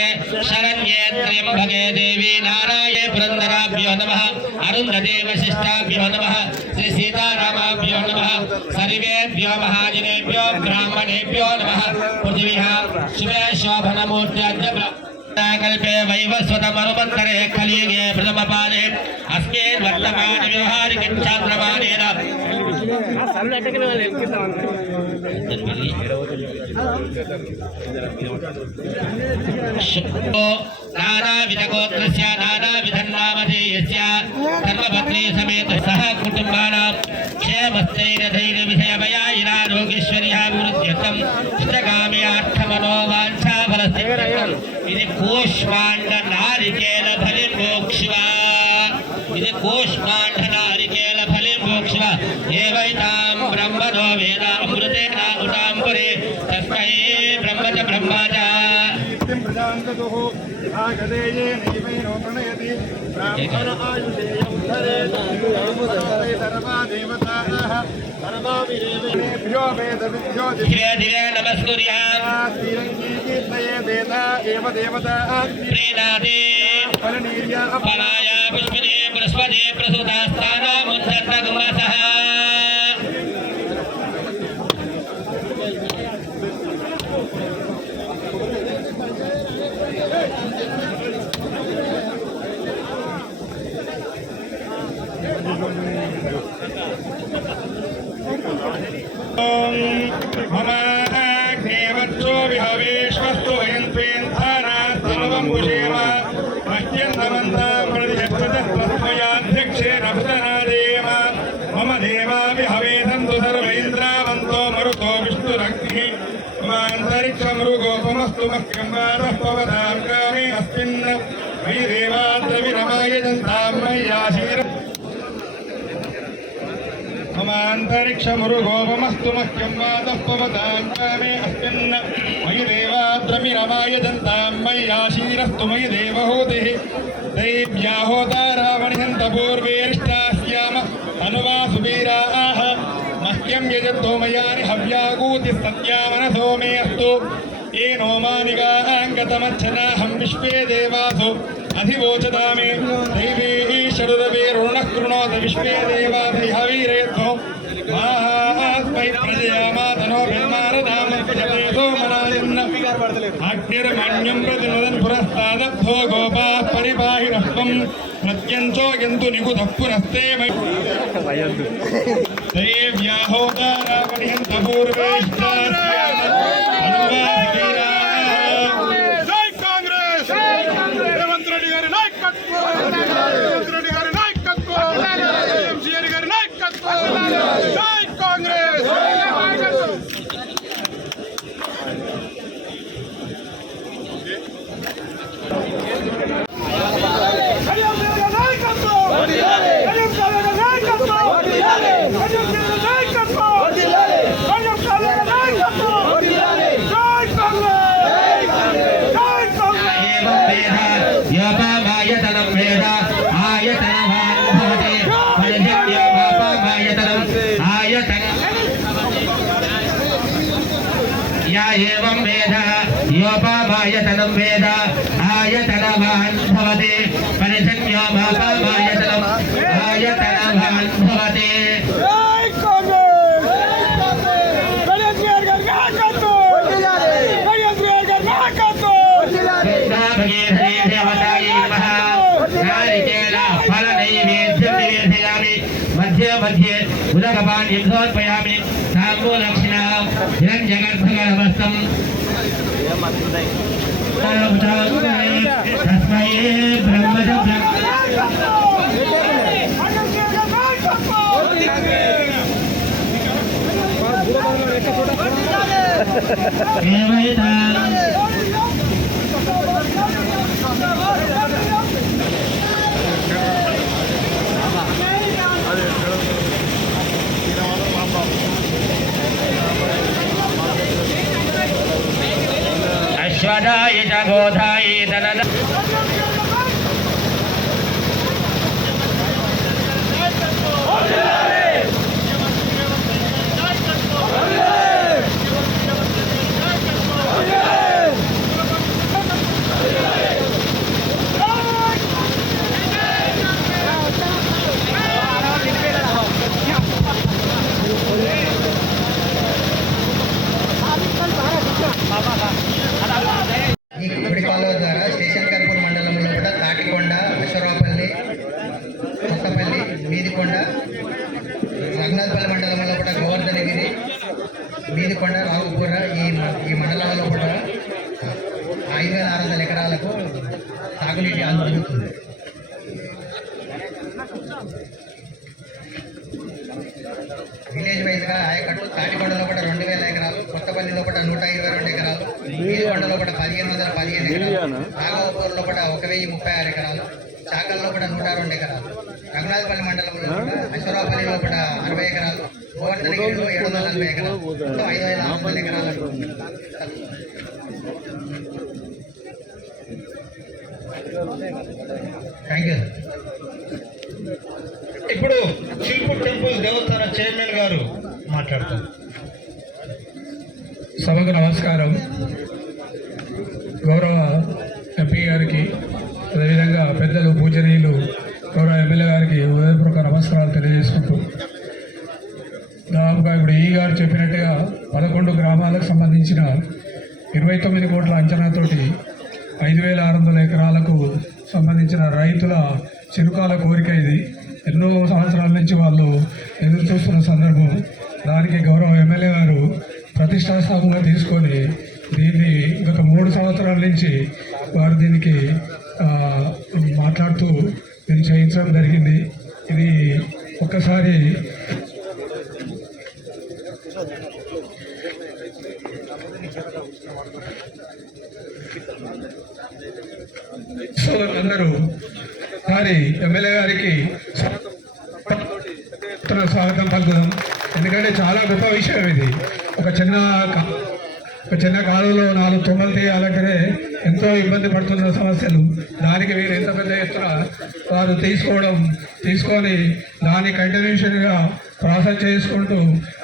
त्र्यम्बके शरण्ये त्र्यम्बके देवी नारायणे पुरन्दराभ्यो नमः अरुन्धते वसिष्ठाभ्यो नमः श्री सीतारामाभ्यो नमः सर्वेभ्यो महाजनेभ्यो ब्राह्मणेभ्यो नमः पृथिव्याः शिवे शोभनमूर्त्याद्य कल्पे वैवस्वतमनुमन्तरे कलियुगे प्रथमपादे अस्मिन् वर्तमान व्यवहारिकक्षात्रमानेन नानाविधगोत्रस्य नानाविधन्नामधेयस्य सर्वभद्रे समेत सह कुटुम्बानां क्षेमस्थैर्यधैर्यविषयभयायिरारोगेश्वर्याभिवृद्ध्यर्थं चित्रकाम्यार्थमनोवाञ्छाफलसिद्ध्यर्थम् इति कूष्माण्डनारिकेलफलिर्मोक्ष्वा इति कूष्माण्डनारिकेलफलिर्मोक्ष्वा एवैतां ब्रह्मणो वेद अमृतेन उताम्बरे तस्मै ब्रह्म च ब्रह्मा च प्रजान्ततुः आगदेये नैवैनो प्रणयति ब्राह्मण आयुधेयं धरेत् सर्वा देवताः सर्वाभिरेभ्यो वेदविद्यो धीरे धीरे नमस्कुर्यात् श्रीरङ्गी कीर्तये वेदा एव देवताः प्रीणाति फलनीर्या फलाय पुष्पिने बृहस्पति प्रसूतास्थानमुद्धन्तगुमसः ममाग्नेवत्सो विहवेश्वस्तु वयन्त्वेन्धानास्तमवं पुषेम मह्यन्तमन्तां प्रतिशक्ततस्मयाध्यक्षेण भुतनादेम मम देवा विहवेदन्तु सर्व इन्द्रावन्तो मरुतो विष्णुरग्निः ममान्तरिक्षमृगोपमस्तु मह्यं वातः पवतां कामे अस्मिन् मयि देवाद्रविरमायजन्तां मय्याशीर ममान्तरिक्षमुरुगोपमस्तु मह्यं वातः पवतां कामे अस्मिन् मयि देवाद्रविरमायजन्तां मय्याशीरस्तु मयि देवहूतिः दैव्याहोतारावणिहन्त पूर्वेष्टास्याम अनुवासुवीराः मह्यं यजन्तो मयानि हव्यागूतिः सत्यामनसो मे अस्तु येनो मानिगाङ्गतमच्छनाहं विश्वे देवासु अधिवोचता मे दैवी षडुरवेरुणः कृणोत विश्वे देवादैहवीरेत्थो मास्मै प्रजयामातनो बिन्मारदामजपेतो मनायन्न अग्निर्मण्यं प्रतिनुदन् पुरस्तादब्धो गोपाः परिपाहि रह्वं प्रत्यञ्चो यन्तु निकुतः पुनस्ते देव्याहोतारावणिहन्त पूर्वेष्टास्याम एवं वेद योपामायतनं वेद आयतनवान् भवति परिजन्यो मापामायतनं आयतनवान् भवति मध्ये मध्ये उदकपान् युद्धोत्पयामि ताम्बूलक्षिणां हिरण्यगर्भगर्भस्थं तस्मै ब्रह्मज अश्वदाय च गोधाय दनद కుడి కాలువ ద్వారా స్టేషన్ కర్పూర్ మండలంలో కూడా తాటికొండ, అశ్వరాపల్లి, కొత్తపల్లి, మీదికొండ, రఘునాథపల్లి మండలంలో కూడా గోవర్ధనగిరి, మీదికొండ, రావుపుర ఈ మండలాల్లో కూడా 5,600 ఎకరాలకు తాగునీటి అందుతుంది. విలేజ్ వైజ్గా ఆయకట్టు తాటికొండలో కూడా 2,000 ఎకరాలు, కొత్తపల్లిలో కూడా 122 ఎకరాలు, మీదికొండలో కూడా 1,515 ఎకరాలు, నాగోపూర్లో కూడా 1,036 ఎకరాలు, చాకల్లో కూడా 102 ఎకరాలు, రఘునాథపల్లి మండలంలో కూడా అశ్వరాపల్లిలో కూడా 60 ఎకరాలు, గోవర్ధనగిరిలో 740 ఎకరాలు, మొత్తం 5,600 ఎకరాలు. Thank you. ఇప్పుడు చిల్పూర్ టెంపుల్ దేవస్థాన చైర్మన్ గారు మాట్లాడతారు. సభకు నమస్కారం. గౌరవ ఎంపీ గారికి, అదేవిధంగా పెద్దలు పూజనీయులు గౌరవ ఎమ్మెల్యే గారికి హృదయపూర్వక నమస్కారాలు తెలియజేసుకుంటూ, దాదాపుగా ఇప్పుడు ఈ గారు చెప్పినట్టుగా 11 గ్రామాలకు సంబంధించిన 29 కోట్ల అంచనాతోటి 5,600 ఎకరాలకు సంబంధించిన రైతుల చిరుకాల కోరిక ఇది. ఎన్నో సంవత్సరాల నుంచి వాళ్ళు ఎదురు చూస్తున్న సందర్భం. దానికి గౌరవ ఎమ్మెల్యే గారు ప్రతిష్టాత్మకంగా తీసుకొని దీన్ని గత 3 సంవత్సరాల నుంచి వారు దీనికి మాట్లాడుతూ దీన్ని చేయించడం జరిగింది. ఇది ఒక్కసారి సోదరులందరూ మరి ఎమ్మెల్యే గారికి స్వాగతం పలుకుదాం. ఎందుకంటే చాలా గొప్ప విషయం ఇది. ఒక చిన్న కాలంలో 4 తుమ్మలు తీయాలంటేనే ఎంతో ఇబ్బంది పడుతున్న సమస్యలు, దానికి మీరు ఎంత పెద్ద ఎత్తున వారు తీసుకొని దాని కంటిన్యూషన్గా ప్రాసెస్ చేసుకుంటూ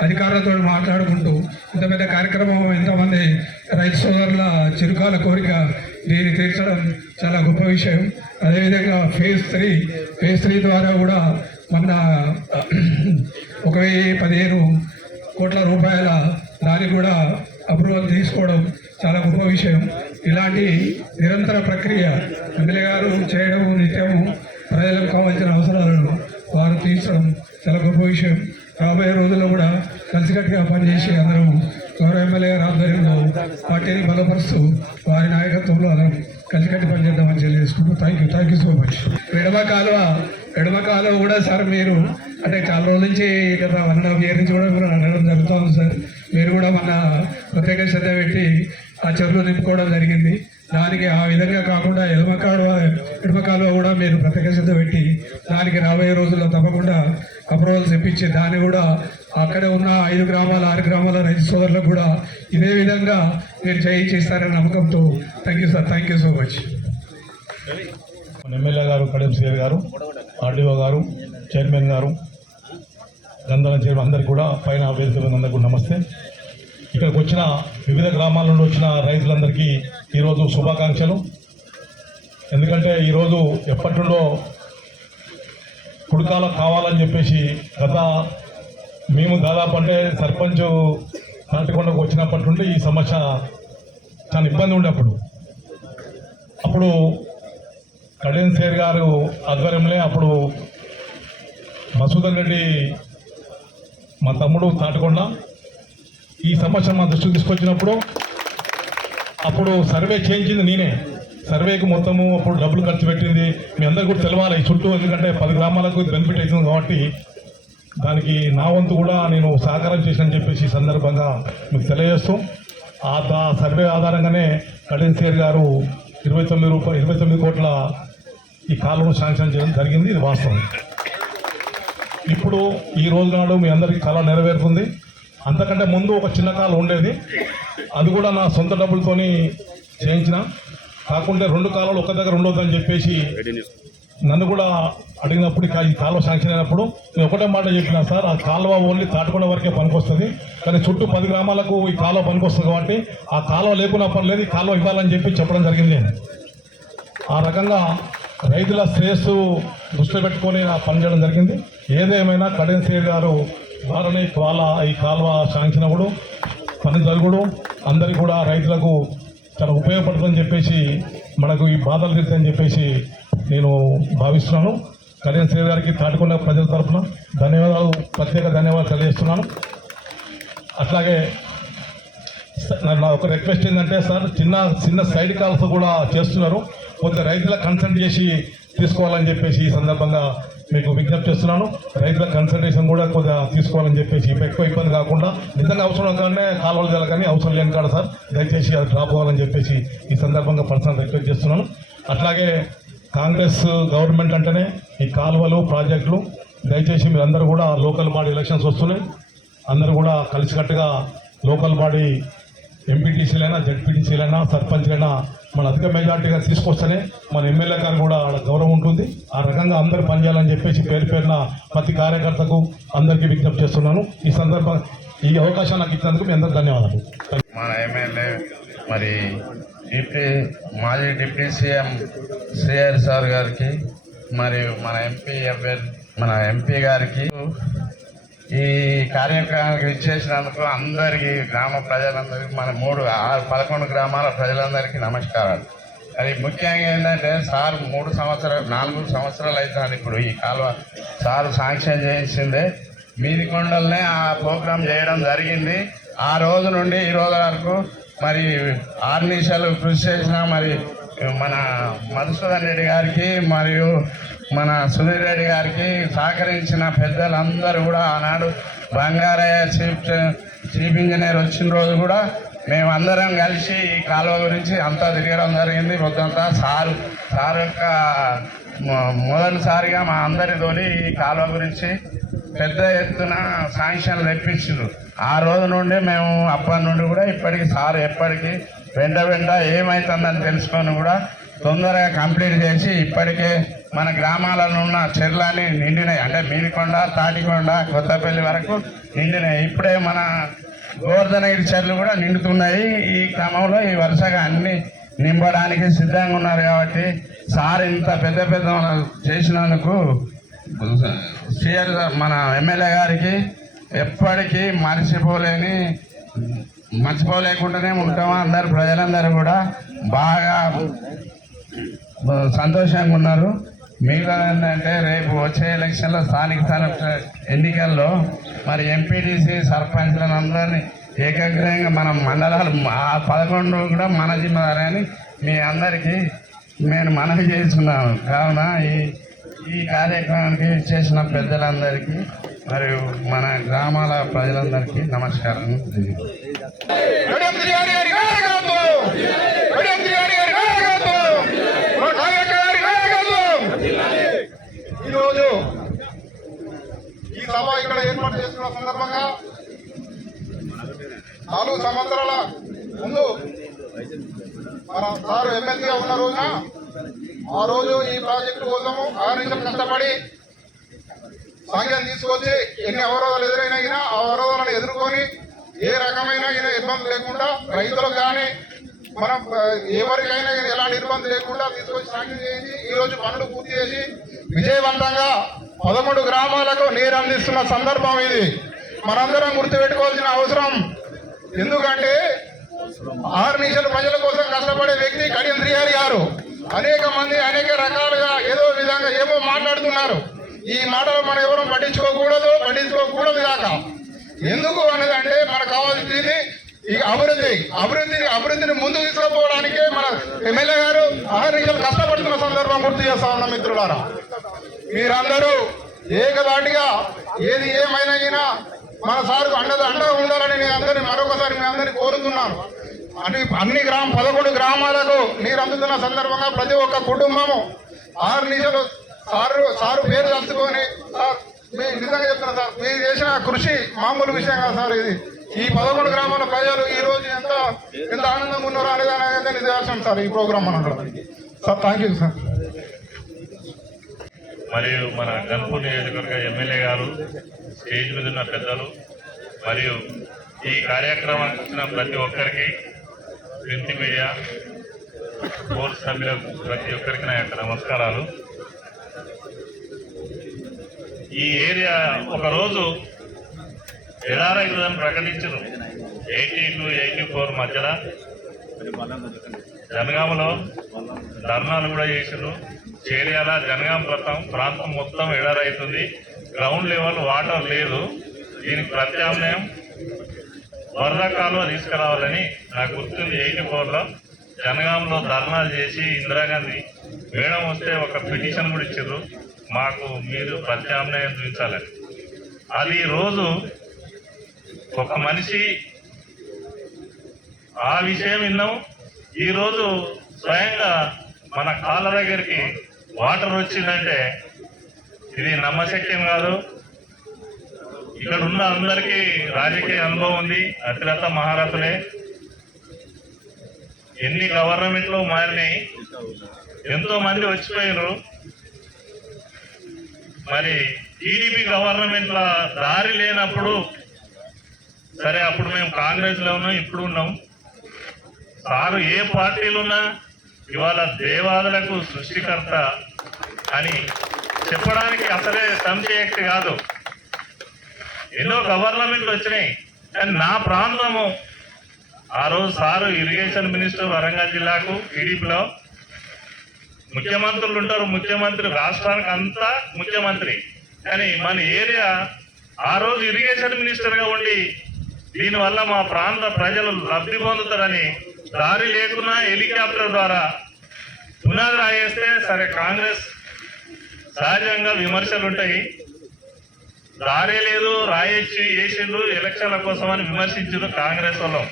అధికారులతో మాట్లాడుకుంటూ ఇంత పెద్ద కార్యక్రమం, ఎంతోమంది రైతు సోదరుల చిరుకాల కోరిక దీన్ని తీర్చడం చాలా గొప్ప విషయం. అదేవిధంగా ఫేజ్ 3 ద్వారా కూడా మొన్న 1,015 కోట్ల రూపాయల దానికి కూడా అప్రూవల్ తీసుకోవడం చాలా గొప్ప విషయం. ఇలాంటి నిరంతర ప్రక్రియ ఎమ్మెల్యే గారు చేయడం, నిత్యము ప్రజలకు కావాల్సిన అవసరాలను వారు తీర్చడం చాలా గొప్ప విషయం. రాబోయే రోజుల్లో కూడా కలిసికట్టుగా పనిచేసి అందరం గౌరవ ఎమ్మెల్యే గారి ఆధ్వర్యంలో పార్టీని బలపరుస్తూ వారి నాయకత్వంలో అందరం కలిసికట్టి పనిచేద్దామని తెలియజేసుకుంటూ థ్యాంక్ యూ సో మచ్. ఎడమ కాలువ కూడా సార్ మీరు అంటే చాలా రోజుల నుంచి గత 1.5 year నుంచి కూడా అడగడం జరుగుతూ ఉంది సార్. మీరు కూడా మన ప్రత్యేక శ్రద్ధ పెట్టి ఆ చెరువులు నింపుకోవడం జరిగింది. దానికి ఆ విధంగా కాకుండా ఎడమ కాలువ కూడా మీరు ప్రత్యేక శ్రద్ధ పెట్టి దానికి రాబోయే రోజుల్లో తప్పకుండా అప్రూవల్స్ ఇప్పించి దాన్ని కూడా అక్కడే ఉన్న 5 గ్రామాల 6 గ్రామాల రైతు సోదరులకు కూడా ఇదే విధంగా మీరు చేయిస్తారనే నమ్మకంతో thank you sir. Thank you so much. MLA గారు, కడియం శ్రీహరి గారు, ఆర్డీఓ గారు, చైర్మన్ గారు, గంధం చైర్మన్ అందరికీ కూడా, పైన వేదిక అందరికీ కూడా నమస్తే. ఇక్కడికి వచ్చిన వివిధ గ్రామాల నుండి వచ్చిన రైతులందరికీ ఈరోజు శుభాకాంక్షలు. ఎందుకంటే ఈరోజు ఎప్పటి నుండో కుడికాలం కావాలని చెప్పేసి మేము దాదాపు అంటే సర్పంచ్ తాటికొండకు వచ్చినప్పటి నుండి ఈ సమస్య చాలా ఇబ్బంది ఉండే. అప్పుడు కడియం శ్రీహరి గారు ఆధ్వర్యంలో అప్పుడు మసూదన్ రెడ్డి మా తమ్ముడు తాటికొండ ఈ సమస్య మా దృష్టికి తీసుకొచ్చినప్పుడు అప్పుడు సర్వే చేయించింది నేనే. సర్వేకి మొత్తము అప్పుడు డబ్బులు ఖర్చు పెట్టింది మీ అందరికీ కూడా తెలవాలి ఈ చుట్టూ. ఎందుకంటే 10 గ్రామాలకు బెనిఫిట్ అవుతుంది కాబట్టి దానికి నా వంతు కూడా నేను సహకారం చేశానని చెప్పేసి ఈ సందర్భంగా మీకు తెలియజేస్తూ ఆ సర్వే ఆధారంగానే కడియం శ్రీహరి గారు 29 కోట్ల ఈ కాలువను శాంక్షన్ చేయడం జరిగింది. ఇది వాస్తవం. ఇప్పుడు ఈ రోజు నాడు మీ అందరికీ కళ నెరవేరుతుంది. అంతకంటే ముందు ఒక చిన్న కాలువ ఉండేది, అది కూడా నా సొంత డబ్బులతోని చేయించిన. కాకుంటే 2 కాలువలు ఒక దగ్గర ఉండొద్దని చెప్పేసి నన్ను కూడా అడిగినప్పుడు ఈ కాలువ శాంక్షన్ అయినప్పుడు నేను ఒకటే మాట చెప్పినా, సార్ ఆ కాలువ ఓన్లీ తాటికొండ వరకే పనికొస్తుంది, కానీ చుట్టూ 10 గ్రామాలకు ఈ కాలువ పనికొస్తుంది కాబట్టి ఆ కాలువ లేకున్నా పర్లేదు, ఈ కాలువ ఇవ్వాలని చెప్పి చెప్పడం జరిగింది. ఆ రకంగా రైతుల శ్రేయస్సు దృష్టిలో పెట్టుకొని పనిచేయడం జరిగింది. ఏదేమైనా కడియం శ్రీహరి గారు ద్వారానే ఈ కాలువ శాంక్షన్ అవ్వడు, పని జరుగుడు, అందరికీ కూడా రైతులకు చాలా ఉపయోగపడుతుందని చెప్పేసి మనకు ఈ బాధలు తీరుతాయని చెప్పేసి నేను భావిస్తున్నాను. కళ్యాణ్ శ్రీ గారికి తాటికొండ ప్రజల తరఫున ధన్యవాదాలు, ప్రత్యేక ధన్యవాదాలు తెలియజేస్తున్నాను. అట్లాగే నా ఒక రిక్వెస్ట్ ఏంటంటే సార్, చిన్న సైడ్ కాల్స్ కూడా చేస్తున్నారు, కొంత రైతులకు కన్సల్ట్ చేసి తీసుకోవాలని చెప్పేసి ఈ సందర్భంగా మీకు విజ్ఞప్తి చేస్తున్నాను. రైతుల కన్సల్టేషన్ కూడా కొద్దిగా తీసుకోవాలని చెప్పేసి ఎక్కువ ఇబ్బంది కాకుండా, నిజంగా అవసరం కానీ కాలువలు జల కానీ అవసరం లేని కాడ సార్ దయచేసి అది డ్రాప్ అవ్వాలని చెప్పేసి ఈ సందర్భంగా పర్సనల్ రిక్వెస్ట్ చేస్తున్నాను. అట్లాగే కాంగ్రెస్ గవర్నమెంట్ అంటేనే ఈ కాలువలు ప్రాజెక్టులు, దయచేసి మీరందరూ కూడా లోకల్ బాడీ ఎలక్షన్స్ వస్తున్నాయి, అందరూ కూడా కలిసికట్టుగా లోకల్ బాడీ ఎంపీటీసీలైనా జెడ్పీటీసీలైనా సర్పంచ్లైనా మన అధిక మెజార్టీగా తీసుకొస్తేనే మన ఎమ్మెల్యే గారు కూడా గౌరవం ఉంటుంది. ఆ రకంగా అందరూ పనిచేయాలని చెప్పేసి పేరు పేరున ప్రతి కార్యకర్తకు అందరికీ విజ్ఞప్తి చేస్తున్నాను. ఈ అవకాశం నాకు ఇచ్చినందుకు మీ అందరికీ ధన్యవాదాలు. మన ఎమ్మెల్యే మరి మాజీ డిప్యూటీ సీఎం శ్రీహరి సార్ గారికి మరియు మన ఎంపీ గారికి ఈ కార్యక్రమానికి ఇచ్చేసినందుకు అందరికీ గ్రామ ప్రజలందరికీ మన 11 గ్రామాల ప్రజలందరికీ నమస్కారాలు. అది ముఖ్యంగా ఏంటంటే సార్ 4 సంవత్సరాలు అవుతుంది ఇప్పుడు ఈ కాలువ సార్ శాంక్షన్ చేయించిందే. మీది కొండలనే ఆ ప్రోగ్రాం చేయడం జరిగింది. ఆ రోజు నుండి ఈ రోజు వరకు మరి 6 నిమిషాలు కృషి చేసిన మరి మన మధుసూదన్ రెడ్డి గారికి మరియు మన సుధీర్ రెడ్డి గారికి సహకరించిన పెద్దలందరూ కూడా ఆనాడు బంగారయ్య చీఫ్ ఇంజనీర్ వచ్చిన రోజు కూడా మేమందరం కలిసి ఈ కాలువ గురించి అంతా తిరగడం జరిగింది. మొత్తంతా సారు యొక్క మొదటిసారిగా మా అందరితోని ఈ కాలువ గురించి పెద్ద ఎత్తున శాంక్షన్లు తెప్పించారు. ఆ రోజు నుండి మేము అప్పటి నుండి కూడా ఇప్పటికి సార్ ఎప్పటికీ వెంట ఏమవుతుందని తెలుసుకొని కూడా తొందరగా కంప్లీట్ చేసి ఇప్పటికే మన గ్రామాలలో ఉన్న చెర్లని నిండినాయి. అంటే మీదికొండ, తాటికొండ, కొత్తపల్లి వరకు నిండినాయి. ఇప్పుడే మన గోవర్ధనగిరి చెర్లు కూడా నిండుతున్నాయి. ఈ క్రమంలో ఈ వరుసగా అన్ని నింపడానికి సిద్ధంగా ఉన్నారు. కాబట్టి సార్ ఇంత పెద్ద చేసినందుకు మన ఎమ్మెల్యే గారికి ఎప్పటికీ మర్చిపోలేకుండానే ఉంటాము. అందరు ప్రజలందరూ కూడా బాగా సంతోషంగా ఉన్నారు. మిగతా ఏంటంటే రేపు వచ్చే ఎలక్షన్లో స్థానిక ఎన్నికల్లో మరి ఎంపీటీసీ సర్పంచ్లను అందరినీ ఏకగ్రహంగా మన మండలాలు 11 కూడా మన జిమ్మదారి అని మీ అందరికీ నేను మనవి చేస్తున్నాను. కావున ఈ కార్యక్రమానికి చేసిన పెద్దలందరికీ మరియు మన గ్రామాల ప్రజలందరికీ నమస్కారం. ఈరోజు ఈ సభ ఇక్కడ ఏర్పాటు చేసుకున్న సందర్భంగా 4 సంవత్సరాల ముందు మన సారు ఎమ్మెల్యేగా ఉన్న రోజున ఆ రోజు ఈ ప్రాజెక్టు కోసము 6 నిమిషాలు కష్టపడి సాంఖ్యం తీసుకొచ్చి ఎన్ని అవరోధాలు ఎదురైనా ఆ అవరోధాలను ఎదుర్కొని ఏ రకమైన ఇబ్బంది లేకుండా రైతులకు కానీ మనం ఎవరికైనా ఎలాంటి ఇబ్బంది లేకుండా తీసుకొచ్చి సాంక్షన్ చేసి ఈరోజు పనులు పూర్తి చేసి విజయవంతంగా 11 గ్రామాలకు నీరు అందిస్తున్న సందర్భం ఇది. మనందరం గుర్తుపెట్టుకోవాల్సిన అవసరం. ఎందుకంటే 6 నిమిషాలు ప్రజల కోసం కష్టపడే వ్యక్తి కళ్యాణ్ శ్రీహరి గారు. అనేక మంది అనేక రకాలుగా ఏదో విధంగా ఏమో మాట్లాడుతున్నారు. ఈ మాటలు మనం ఎవరూ పట్టించుకోకూడదు కాక. ఎందుకు అనేదంటే మనకు కావాల్సింది ఈ అభివృద్ధిని ముందుకు తీసుకుపోవడానికే మన ఎమ్మెల్యే గారు 6 నిమిషాలు కష్టపడుతున్న సందర్భం గుర్తు చేస్తా ఉన్నాం. మిత్రులారా, మీరందరూ ఏకదాటిగా ఏది ఏమైనా మన సార్కు అండగా ఉండాలని నేను అందరినీ మరొకసారి మీ అందరినీ కోరుతున్నాను. అన్ని 11 గ్రామాలకు నీరు అందుతున్న సందర్భంగా ప్రతి ఒక్క కుటుంబము 6 నిమిషాలు సారు పేరు తలుచుకొని సార్ నిజంగా చెప్తున్నా సార్, మీరు చేసిన కృషి మామూలు విషయం కాదు సార్. ఇది ఈ 11 గ్రామాల ప్రజలు ఈ రోజు ఎంత ఆనందంగా ఉన్నారో అనేది నిదర్శనం సార్ ఈ ప్రోగ్రామ్ అనడం. Sir thank you sir. మరియు మన గన్పూర్ నియోజకవర్గ ఎమ్మెల్యే గారు, స్టేజ్ మీద ఉన్న పెద్దలు మరియు ఈ కార్యక్రమానికి వచ్చిన ప్రతి ఒక్కరికి, ప్రింట్ మీడియా బోర్డు సభ్యులకు ప్రతి ఒక్కరికి నా యొక్క నమస్కారాలు. ఈ ఏరియా ఒకరోజు ఎడారైతుందని ప్రకటించరు. 80 to 84 మధ్యలో జనగామలో ధర్నాలు కూడా చేసిండ్రు. చేర్యాల జనగాం ప్రాంతం మొత్తం ఎడారైతుంది. గ్రౌండ్ లెవెల్ వాటర్ లేదు. దీనికి ప్రత్యామ్నాయం వరద కాలువ తీసుకురావాలని నాకు గుర్తుంది. 84లో జనగాంలో ధర్నాలు చేసి ఇందిరాగాంధీ మేడం వస్తే ఒక పిటిషన్ కూడా ఇచ్చారు, మాకు మీరు ప్రత్యామ్నాయం చూపించాలని. అది రోజు ఒక మనిషి ఆ విషయం విన్నాం. ఈరోజు స్వయంగా మన కాళ్ళ దగ్గరికి వాటర్ వచ్చిందంటే ఇది నమ్మశక్యం కాదు. ఇక్కడ ఉన్న అందరికీ రాజకీయ అనుభవం ఉంది, అతిరథ మహారథులే. ఎన్ని గవర్నమెంట్లు మారినాయి, ఎంతో మంది వచ్చిపోయారు. మరి టీడీపీ గవర్నమెంట్ల దారి లేనప్పుడు సరే, అప్పుడు మేము కాంగ్రెస్లో ఉన్నాం, ఇప్పుడు ఉన్నాం. సారు ఏ పార్టీలు ఉన్నా ఇవాళ దేవాదులకు సృష్టికర్త అని చెప్పడానికి అసలే సంశయక్తి కాదు. ఎన్నో గవర్నమెంట్లు వచ్చినాయి, కానీ నా ప్రాంతము ఆ రోజు సారు ఇరిగేషన్ మినిస్టర్ వరంగల్ జిల్లాకు టీడీపీలో ముఖ్యమంత్రులు ఉంటారు. ముఖ్యమంత్రి రాష్ట్రానికి అంతా ముఖ్యమంత్రి, కానీ మన ఏరియా ఆ రోజు ఇరిగేషన్ మినిస్టర్గా ఉండి దీనివల్ల మా ప్రాంత ప్రజలు లబ్ధి పొందుతారని దారి లేకున్నా హెలికాప్టర్ ద్వారా పునాది రాయేస్తే సరే, కాంగ్రెస్ సహజంగా విమర్శలు ఉంటాయి. దారే లేదు, రాయేసి వేసిండ్రు ఎలక్షన్ల కోసం అని విమర్శించారు కాంగ్రెస్ వాళ్ళు.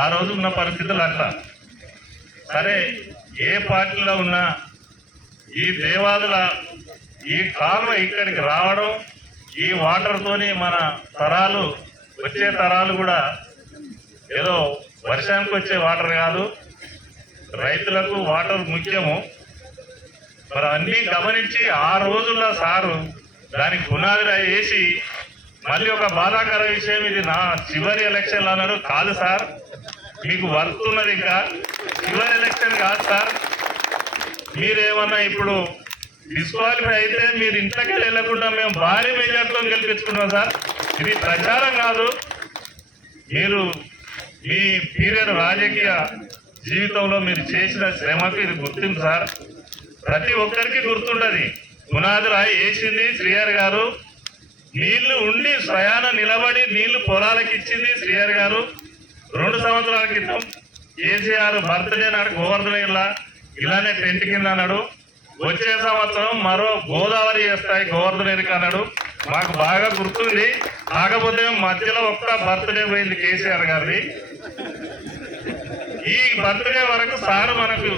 ఆ రోజు ఉన్న పరిస్థితులు అట్లా. సరే, ఏ పార్టీలో ఉన్నా ఈ దేవాదుల ఈ కాలువ ఇక్కడికి రావడం, ఈ వాటర్తోని మన తరాలు వచ్చే తరాలు కూడా ఏదో వర్షానికి వచ్చే వాటర్ కాదు, రైతులకు వాటర్ ముఖ్యము. మరి అన్నీ గమనించి ఆ రోజుల్లో సారు దానికి పునాది వేసి మళ్ళీ ఒక బాధాకర విషయం, ఇది నా చివరి ఎలక్షన్లు అన్నారు. కాదు సార్, మీకు వర్క్ ఉన్నది, ఇంకా చివరి ఎలక్షన్ కాదు సార్. మీరేమన్నా ఇప్పుడు డిస్క్వాలిఫై అయితే మీరు ఇంట్లోకి వెళ్ళకుండా మేము భారీ మెజార్టీలో గెలిపించుకున్నాం సార్. ఇది ప్రచారం కాదు. మీరు మీ పీరియడ్ రాజకీయ జీవితంలో మీరు చేసిన శ్రమకు ఇది గుర్తింపు సార్. ప్రతి ఒక్కరికి గుర్తుండదు. పునాది రాయి వేసింది శ్రీహరి గారు, నీళ్లు ఉండి స్వయాన నిలబడి నీళ్లు పొలాలకు ఇచ్చింది శ్రీహరి గారు. 2 సంవత్సరాల క్రితం కేసీఆర్ బర్త్డే నాడు గోవర్ధన ఇలానే టెంట్ కింద అన్నాడు. వచ్చే సంవత్సరం మరో గోదావరి చేస్తాయి గోవర్ధన అన్నాడు. మాకు బాగా గుర్తుంది. కాకపోతే మధ్యలో ఒక్క బర్త్డే పోయింది కేసీఆర్ గారిది. ఈ బర్త్డే వరకు సార్ మనకు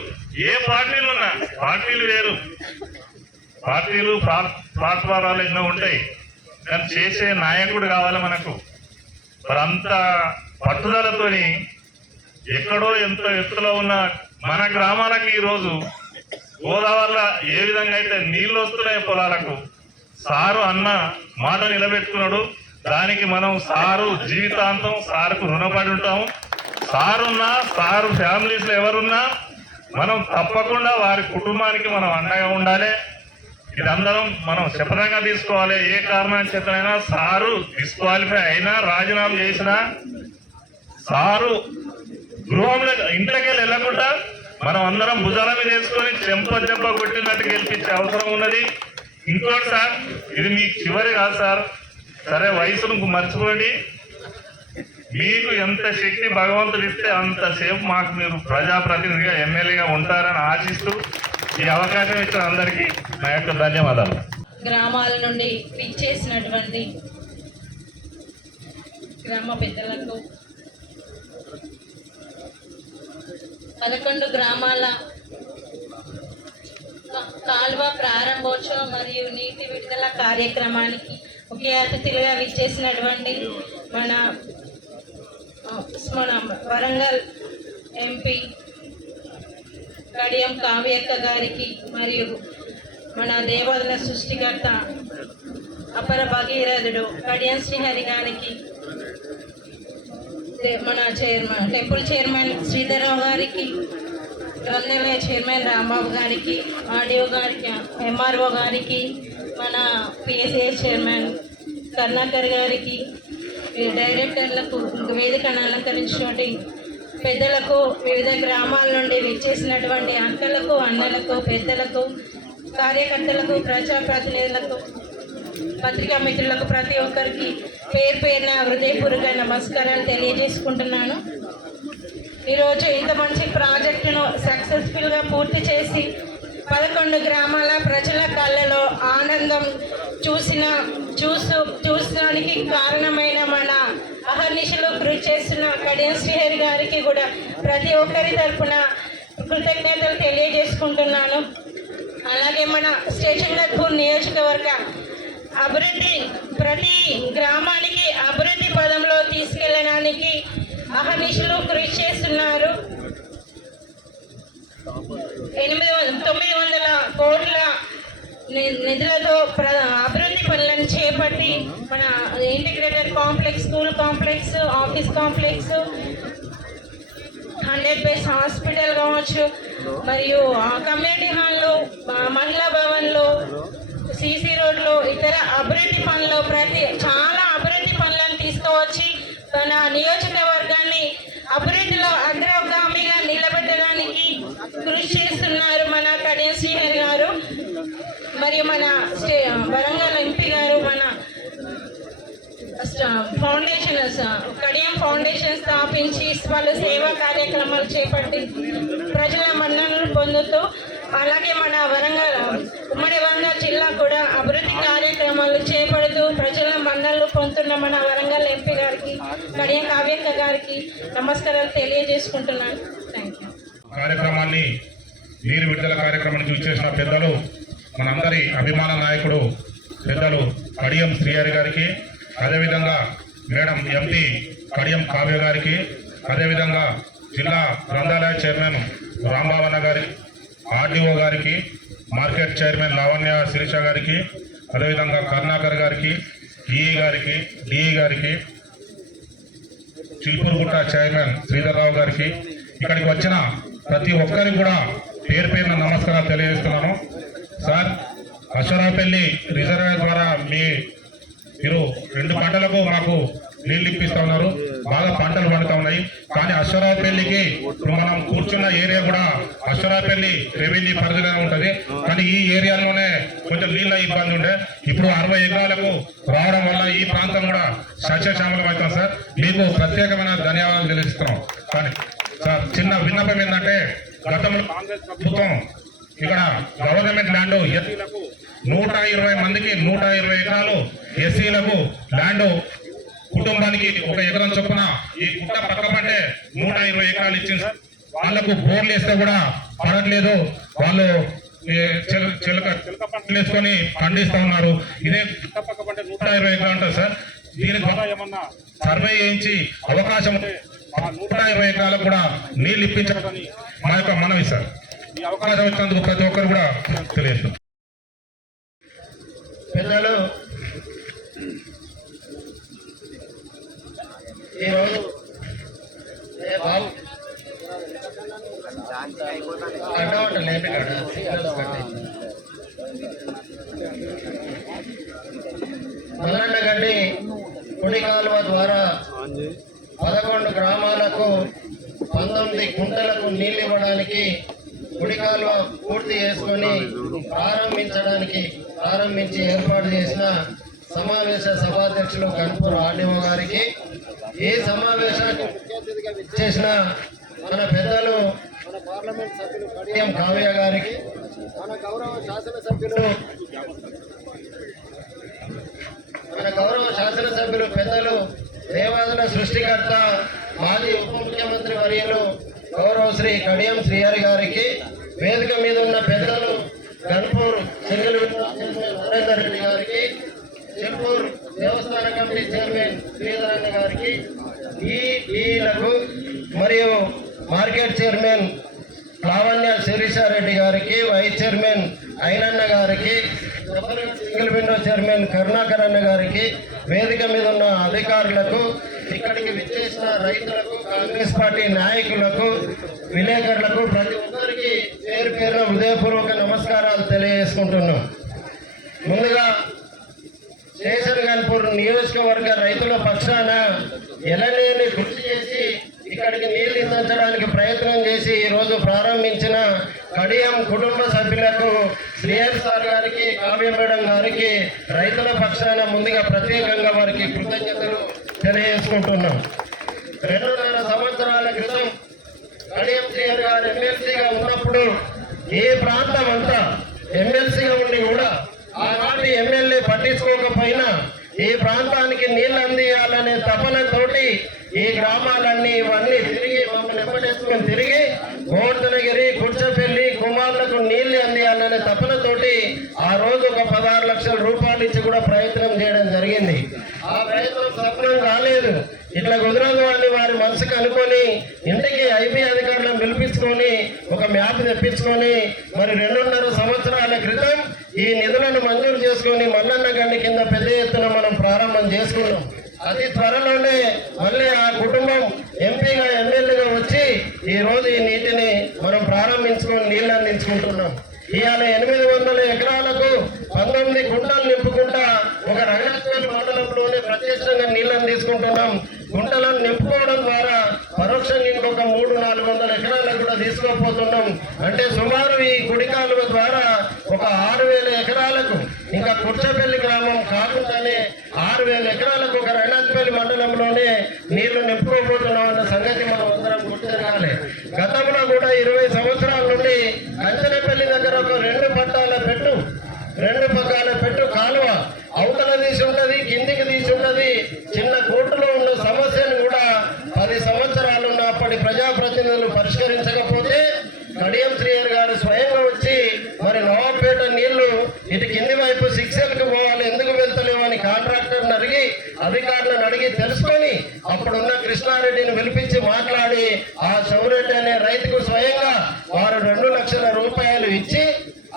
ఏ పార్టీలు ఉన్నా, పార్టీలు వేరు, పార్టీలు ప్లాట్ఫారాలు ఎన్నో ఉంటాయి, కానీ చేసే నాయకుడు కావాలి మనకు. మరి అంత పట్టుదలతోని ఎక్కడో ఎంతో ఎత్తులో ఉన్న మన గ్రామాలకు ఈరోజు గోదావరిలో ఏ విధంగా అయితే నీళ్లు వస్తున్నాయి పొలాలకు, సారు అన్న మాట నిలబెట్టుకున్నాడు. దానికి మనం సారు జీవితాంతం సారుకు రుణపడి ఉంటాము. సారున్నా, సారు ఫ్యామిలీస్లో ఎవరున్నా మనం తప్పకుండా వారి కుటుంబానికి మనం అండగా ఉండాలి. ఇదందరం మనం శపథంగా తీసుకోవాలి. ఏ కారణానికి చేతనైనా సారు డిస్క్వాలిఫై అయినా, రాజీనామా చేసినా, సారు గృహంలో ఇంట్లోకి వెళ్ళకుండా మనం అందరం భుజాల మీద వేసుకొని చెంప కొట్టినట్టు గెలిపించే అవసరం ఉన్నది. ఇంకోటి సార్, ఇది మీకు చివరి కాదు సార్. సరే, వయసును మర్చిపోండి. మీకు ఎంత శక్తి భగవంతుడు ఇస్తే అంతసేపు మాకు మీరు ప్రజాప్రతినిధిగా ఎమ్మెల్యేగా ఉంటారని ఆశిస్తూ ఈ అవకాశం ఇచ్చిన అందరికీ నా యొక్క ధన్యవాదాలు. గ్రామాల నుండి పిచ్చేసినటువంటి గ్రామ పెద్దలకు, 11 గ్రామాల కాల్వ ప్రారంభోత్సవం మరియు నీటి విడుదల కార్యక్రమానికి ముఖ్య అతిథులుగా విచ్చేసినటువంటి మన వరంగల్ ఎంపీ కడియం కావ్యక్క గారికి, మరియు మన దేవాదుల సృష్టికర్త అపర భగీరథుడు కడియం శ్రీహరి గారికి, మన టెంపుల్ చైర్మన్ శ్రీధరరావు గారికి, గ్రంథాలయ చైర్మన్ రాంబాబు గారికి, ఆర్డీఓ గారికి, ఎంఆర్ఓ గారికి, మన పిఎస్ఏ చైర్మన్ కరుణాకర్ గారికి, డైరెక్టర్లకు, వేదికను అలంకరించినటువంటి పెద్దలకు, వివిధ గ్రామాల నుండి విచ్చేసినటువంటి అక్కలకు, అన్నలకు, పెద్దలకు, కార్యకర్తలకు, ప్రజాప్రతినిధులకు, పత్రికా మిత్రులకు ప్రతి ఒక్కరికి పేరు పేరున హృదయపూర్వక నమస్కారాలు తెలియజేసుకుంటున్నాను. ఈరోజు ఇంత మంచి ప్రాజెక్టును సక్సెస్ఫుల్గా పూర్తి చేసి 11 గ్రామాల ప్రజల కళ్ళలో ఆనందం చూసడానికి కారణమైన మన అహర్నిశలు కృషి చేస్తున్న కడియం శ్రీహరి గారికి కూడా ప్రతి ఒక్కరి తరఫున కృతజ్ఞతలు తెలియజేసుకుంటున్నాను. అలాగే మన స్టేషన్ గన్పూర్ నియోజకవర్గ అభివృద్ధి, ప్రతి గ్రామానికి అభివృద్ధి పదంలో తీసుకెళ్ళడానికి అహర్నిశలు కృషి చేస్తున్నారు. 900 కోట్ల నిధులతో అభివృద్ధి పనులను చేపట్టి మన integrated complex, school complex, office complex, 100 beds hospital కావచ్చు, మరియు కమ్యూనిటీ హాల్లో, మహిళా భవన్లు, సీసీ రోడ్లు, ఇతర అభివృద్ధి పనులు చాలా అభివృద్ధి పనులను తీసుకువచ్చి మన నియోజకవర్గాన్ని అభివృద్ధిలో అగ్రగామిగా నిలబెట్టడానికి కృషి చేస్తున్నారు మన కడియం శ్రీహరి గారు. మరియు మన వరంగల్ ఎంపీ గారు మన ఫౌండేషన్, కడియం ఫౌండేషన్ స్థాపించి వాళ్ళు సేవా కార్యక్రమాలు చేపట్టి ప్రజల మన్ననలు పొందుతూ, అలాగే మన ఉమ్మడి వరంగల్ జిల్లా కూడా అభివృద్ధి కార్యక్రమాలు చేపడుతూ ప్రజల మన్ననలు పొందుతున్న మన వరంగల్ ఎంపీ గారికి, కడియం కావ్యక్క గారికి నమస్కారాలు తెలియజేసుకుంటున్నాను. Thank you. కార్యక్రమాన్ని, నీరు విడుదల కార్యక్రమాన్ని చూసి చేసిన పెద్దలు, మనందరి అభిమాన నాయకుడు పెద్దలు కడియం శ్రీహరి గారికి, అదేవిధంగా మేడం ఎంపీ కడియం కావ్య గారికి, అదేవిధంగా జిల్లా గ్రంథాలయ చైర్మన్ రాంబాబన్న గారికి, ఆర్డీఓ గారికి, మార్కెట్ చైర్మన్ లావణ్య శిరీష గారికి, అదేవిధంగా కరుణాకర్ గారికి, ఈఈ గారికి, డిఈ గారికి, చిల్పూరుగుట్ట చైర్మన్ శ్రీధర్రావు గారికి, ఇక్కడికి వచ్చిన ప్రతి ఒక్కరికి కూడా పేరు పేరున నమస్కారాలు తెలియజేస్తున్నాను. సార్, అశ్వరావుపల్లి రిజర్వాయర్ ద్వారా మీరు 2 పంటలకు మాకు నీళ్లు ఇప్పిస్తా ఉన్నారు. బాగా పంటలు పండుతా ఉన్నాయి. కానీ అశ్వరావుపల్లికి మనం కూర్చున్న ఏరియా కూడా అశ్వరావుపల్లి రెవెన్యూ పరిధిలోనే ఉంటుంది. కానీ ఈ ఏరియాలోనే కొంచెం నీళ్ళ ఇబ్బంది ఉండే. ఇప్పుడు 60 ఎకరాలకు రావడం వల్ల ఈ ప్రాంతం కూడా సస్యశ్యామలం అవుతాం. సార్, మీకు ప్రత్యేకమైన ధన్యవాదాలు తెలుస్తున్నాం. కానీ సార్, చిన్న విన్నపం ఏంటంటే, గతంలో కాంగ్రెస్ ప్రభుత్వం ఇక్కడ గవర్నమెంట్ ల్యాండ్ ఎస్సీలకు 120 మందికి 120 ఎకరాలు, ఎస్సీలకు ల్యాండ్ కుటుంబానికి 1 ఎకరం చొప్పున ఈ గుట్ట పక్క పంటే 120 ఎకరాలు ఇచ్చింది సార్. వాళ్లకు బోర్లు వేస్తే కూడా పడట్లేదు. వాళ్ళు చిలక పంటలు వేసుకొని పండిస్తూ ఉన్నారు. ఇదే గుట్ట పక్క పంటే 120 ఎకరాలు ఉంటుంది సార్. దీని ద్వారా ఏమన్నా సర్వే చేయించి అవకాశం ఉంటే 120 ఎకరాలకు కూడా నీళ్లు ఇప్పించాలని మా యొక్క మనవి సార్. ఈ అవకాశం వచ్చినందుకు ప్రతి ఒక్కరు కూడా తెలియదు. పిల్లలు ఈరోజు బాబు అడ్డవట లేపి మల్లన్నగడ్డి కుడి కాలువ ద్వారా 11 గ్రామాలకు 19 కుంటలకు నీళ్ళు ఇవ్వడానికి కుడి కాలువ పూర్తి చేసుకొని ప్రారంభించి ఏర్పాటు చేసిన సమావేశ సభాధ్యక్షులు గన్పూర్ ఆర్డీఓ గారికి, ఈ సమావేశానికి చేసిన మన పెద్దలు, మన పార్లమెంట్ సభ్యులు కడియం కావ్య గారికి, మన గౌరవ శాసనసభ్యులు పెద్దలు, దేవాదన సృష్టికర్త, మాజీ ఉప ముఖ్యమంత్రి వర్యులు గౌరవ శ్రీ కడియం శ్రీహరి గారికి, వేదిక మీద ఉన్న పెద్దలు గన్పూర్ సింగిల్ నరేందర్ రెడ్డి గారికి, చిల్పూర్ దేవస్థాన కమిటీ చైర్మన్ శ్రీధరన్న గారికి, ఈలకు మరియు మార్కెట్ చైర్మన్ లావణ్య శిరీషారెడ్డి గారికి, వైస్ చైర్మన్ అయినన్న గారికి, సింగిల్ విండో చైర్మన్ కరుణాకర్ అన్న గారికి, వేదిక మీద ఉన్న అధికారులకు, ఇక్కడికి విచ్చేసిన రైతులకు, కాంగ్రెస్ పార్టీ నాయకులకు, విలేకరులకు, ప్రతి ఒక్కరికి పేరు పేరున హృదయపూర్వక నమస్కారాలు తెలియజేసుకుంటున్నాం. ముందుగా స్టేషన్ గన్పూర్ నియోజకవర్గ రైతుల పక్షాన ఎనలేని కృషి చేసి ఇక్కడికి నీళ్లు అందించడానికి ప్రయత్నం చేసి ఈరోజు ప్రారంభించిన కడియం కుటుంబ సభ్యులకు శ్రీహరి సార్ గారికి, కావ్య మేడం గారికి రైతుల పక్షాన ముందుగా ప్రత్యేకంగా వారికి కృతజ్ఞతలు తెలియజేసుకుంటున్నాం. 2.5 సంవత్సరాల క్రితం కడియం శ్రీహరి గారు ఎమ్మెల్సీగా ఉన్నప్పుడు ఈ ప్రాంతం అంతా ఎమ్మెల్సీగా ఉండి కూడా ఆనాటి ఎమ్మెల్యే పట్టించుకోకపోయినా ఈ ప్రాంతానికి నీళ్లు అందియాలనే తపనతోటి ఈ గ్రామాలన్నీ ఇవన్నీ తిరిగి మమ్మల్ని ఎప్పటేసుకొని తిరిగి గోవర్ధనగిరి, కుర్చపల్లి, కుమార్లకు నీళ్లు అందియాలనే తపనతోటి ఆ రోజు ఒక 16 లక్షల రూపాయలు ఇచ్చి కూడా ప్రయత్నం చేయడం జరిగింది. ఆ ప్రయత్నం సఫలం కాలేదు. ఇట్లా కుదరదు అని వారి మనసుకు అనుకొని ఇంటికి ఐపీ అధికారులను పిలిపించుకొని ఒక మ్యాప్ తెప్పించుకొని మరి 2.5 సంవత్సరాల క్రితం ఈ నిధులను మంజూరు చేసుకొని మల్లన్న గండి కింద పెద్ద ఎత్తున మనం ప్రారంభం చేసుకున్నాం. అతి త్వరలోనే మళ్ళీ ఆ కుటుంబం ఎంపీగా, ఎమ్మెల్యేగా వచ్చి ఈ రోజు ఈ నీటిని మనం ప్రారంభించుకొని నీళ్ళు అందించుకుంటున్నాం. ఇవాళ 800 ఎకరాలకు 19 గుంటలు నింపుకుంటా ఒక రంగనాథపల్లి మండలంలోనే ప్రత్యక్షంగా నీళ్ళని తీసుకుంటున్నాం. గుంటలను నింపుకోవడం ద్వారా పరోక్షంగా ఇంకొక 300-400 ఎకరాలకు కూడా తీసుకోపోతున్నాం. అంటే సుమారు ఈ కుడి కాలువ ద్వారా ఒక 6,000 ఎకరాలకు, ఇంకా కుర్చపల్లి గ్రామం కాకుండానే 6,000 ఎకరాలకు ఒక రంగనాథపల్లి మండలంలోనే నీళ్లు నింపుకోబోతున్నాం అన్న సంగతి మనం అందరం గుర్తించాలి. గతంలో కూడా 20 సంవత్సరాల నుండి కంచనపల్లి దగ్గర ఒక 2 పక్కాల పెట్టు కాలువ అవతల తీసి ఉంటది, కిందికి తీసి ఉంటది. చిన్న కోర్టులో ఉన్న సమస్యను కూడా 10 సంవత్సరాలు ఉన్న అప్పటి ప్రజాప్రతినిధులు పరిష్కరించకపోతే కడియం శ్రీహరి గారు స్వయంగా వచ్చి మరి నవాబ్పేట నీళ్లు ఇటు కింది వైపు 6Lకి పోవాలి, ఎందుకు వెళ్తలేమని కాంట్రాక్టర్ని అడిగి, అధికారులను అడిగి తెలుసుకొని అప్పుడున్న కృష్ణారెడ్డిని పిలిపించి మాట్లాడి ఆ శౌరెడ్డి అనే రైతుకు స్వయంగా వారు 2 లక్షల రూపాయలు ఇచ్చి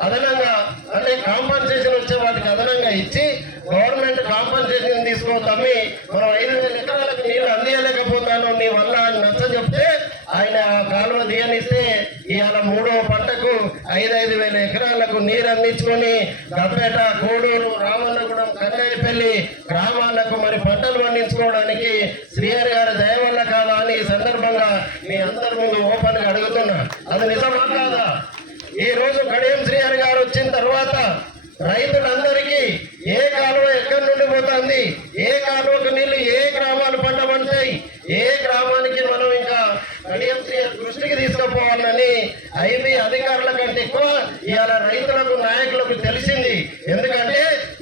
అదనంగా, అంటే కాంపన్సేషన్ వచ్చే వాటికి అదనంగా ఇచ్చి గవర్నమెంట్ కాంపన్సేషన్ తీసుకోతమ్మి మనం 5,000 ఎకరాలకు నీళ్లు అందియలేకపోతాను నీ వల్ల అని నచ్చ చెప్తే ఆయన ఆ కాలువ తీయనిస్తే ఇవాళ 3వ పంటకు 5,000 ఎకరాలకు నీరు అందించుకొని గబ్బేట, కోడూరు, రామన్నగూడెం, కన్నయ్యపల్లి గ్రామాలకు మరి పంటలు పండించుకోవడానికి శ్రీహరి గారి దయ వల్ల కాదా అని ఈ సందర్భంగా మీ అందరి ముందు ఓపెన్గా అడుగుతున్నా. అది నిజమా కాదా? ఈ రోజు కడియం శ్రీహరి గారు వచ్చిన తర్వాత రైతులందరికీ ఏ కాలువ ఎక్కడి నుండి పోతుంది, ఏ కాలువకు నీళ్లు ఏ గ్రామాలు పంటపడతాయి, ఏ గ్రామానికి మనం ఇంకా కడియం శ్రీహరి దృష్టికి తీసుకుపోవాలని ఐబీ అధికారుల కంటే ఎక్కువ ఇవాళ రైతులకు, నాయకులకు తెలిసింది. ఎందుకంటే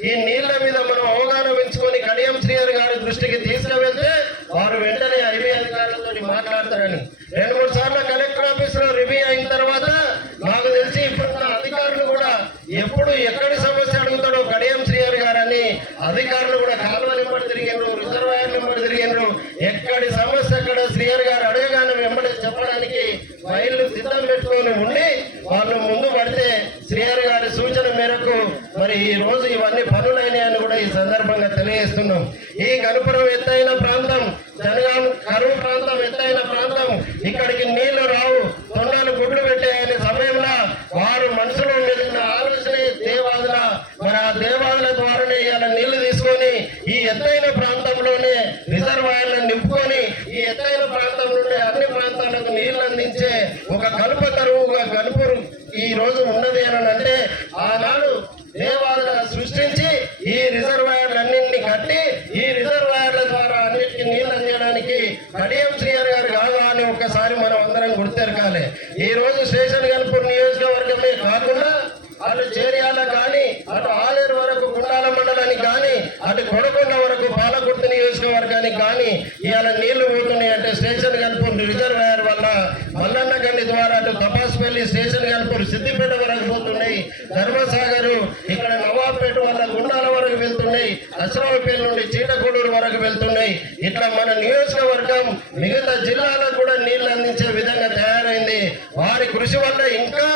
ఈ నీళ్ల మీద మనం అవగాహన పెంచుకొని కడియం శ్రీహరి గారి దృష్టికి తీసుకువెళ్తే వారు వెంటనే ఐబీ అధికారులతో మాట్లాడతారని 2-3 సార్లు కలెక్టర్ ఆఫీస్ లో రివ్యూ అయిన తర్వాత నాకు తెలిసి ఇప్పుడున్న అధికారులు కూడా ఎప్పుడు ఎక్కడి సమస్య అడుగుతాడో కడియం శ్రీహరి గారని అధికారులు కూడా కాలువ వెంబడి తిరిగినారు, రిజర్వాయర్ వెంబడి తిరిగినారు. ఎక్కడి సమస్య అక్కడ శ్రీహరి గారు అడగగానే వెంబడి చెప్పడానికి ఫైళ్లు సిద్ధం పెట్టుకొని ఉండి వాళ్ళు ముందు పడితే శ్రీహరి గారి సూచన మేరకు మరి ఈ రోజు ఇవన్నీ పనులైనాయని కూడా ఈ సందర్భంగా తెలియజేస్తున్నాం. ఈ గణపురం ఎత్తైన ప్రాంతం, జనగాం కరువు ప్రాంతం ఎత్తైన ప్రాంతం, ఇక్కడికి నీళ్లు రావు, తొండలు గుడ్లు పెట్టాయనే సమయంలో వారు మనసులో మెలిగిన ఆలోచనే దేవాదుల, మరి ఆ దేవాదుల ద్వారానే ఇవాళ నీళ్లు తీసుకొని ఈ ఎత్తైన ప్రాంతంలోనే రిజర్వాయర్లను నింపుకొని ఈ ఎత్తైన ప్రాంతం నుండి అన్ని ప్రాంతాలకు నీళ్లు అందించే ఒక కల్పతరువుగా గణపురం ఈ రోజు ఉన్నది అని అంటే ఆనాడు దేవాదుల సృష్టించి ఈ రిజర్వాయర్లన్నింటినీ కట్టి ఈ రిజర్వాయర్ల ద్వారా అన్నిటికీ నీళ్లు అందించడానికి కడియం శ్రీహరి గారు కాదా అని ఒక్కసారి మనం అందరం గుర్తెరకాలి. ఈ రోజు స్టేషన్ గణపూర్ నియోజకవర్గమే కాకుండా అటు చేర్యాల కానీ, అటు ఆలేరు వరకు గుండాల మండలానికి కానీ, అటు కొడకొండ వరకు పాలకుర్తి నియోజకవర్గానికి కానీ ఇవాళ నీళ్లు పోతున్నాయి. అంటే స్టేషన్ గణపూర్ రిజర్వాయర్ వల్ల మల్లన్న గండి ద్వారా అటు తపాసుపల్లి, స్టేషన్ గణపూర్ సిద్దిపేట వరకు పోతున్నాయి, ధర్మసాగరు, ఇక్కడ నవాబ్పేట వల్ల గుండాల వరకు వెళ్తున్నాయి, అశ్రావుపల్లి నుండి చీటకూడూరు వరకు వెళ్తున్నాయి. ఇట్లా మన నియోజకవర్గం మిగతా జిల్లాలకు కూడా నీళ్లు అందించే విధంగా తయారైంది. వారి కృషి వల్ల ఇంకా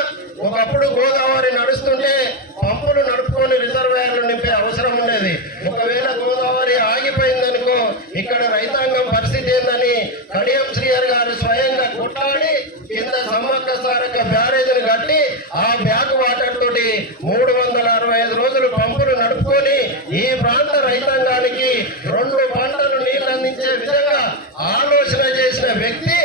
ఒకప్పుడు గోదావరి నడుస్తుంటే పంపులు నడుపుకొని రిజర్వాయర్లు నింపే అవసరం ఉండేది. ఒకవేళ గోదావరి ఆగిపోయిందనుకో ఇక్కడ రైతాంగం పరిస్థితి ఏందని కడియం శ్రీహరి గారు స్వయంగా కొట్లాడి కింద సమ్మక్క సారక్క బ్యారేజీని కట్టి ఆ బ్యాక్ వాటర్ తోటి 365 రోజులు పంపులు నడుపుకొని ఈ ప్రాంత రైతాంగానికి 2 పంటలు నీళ్లు అందించే విధంగా ఆలోచన చేసిన వ్యక్తి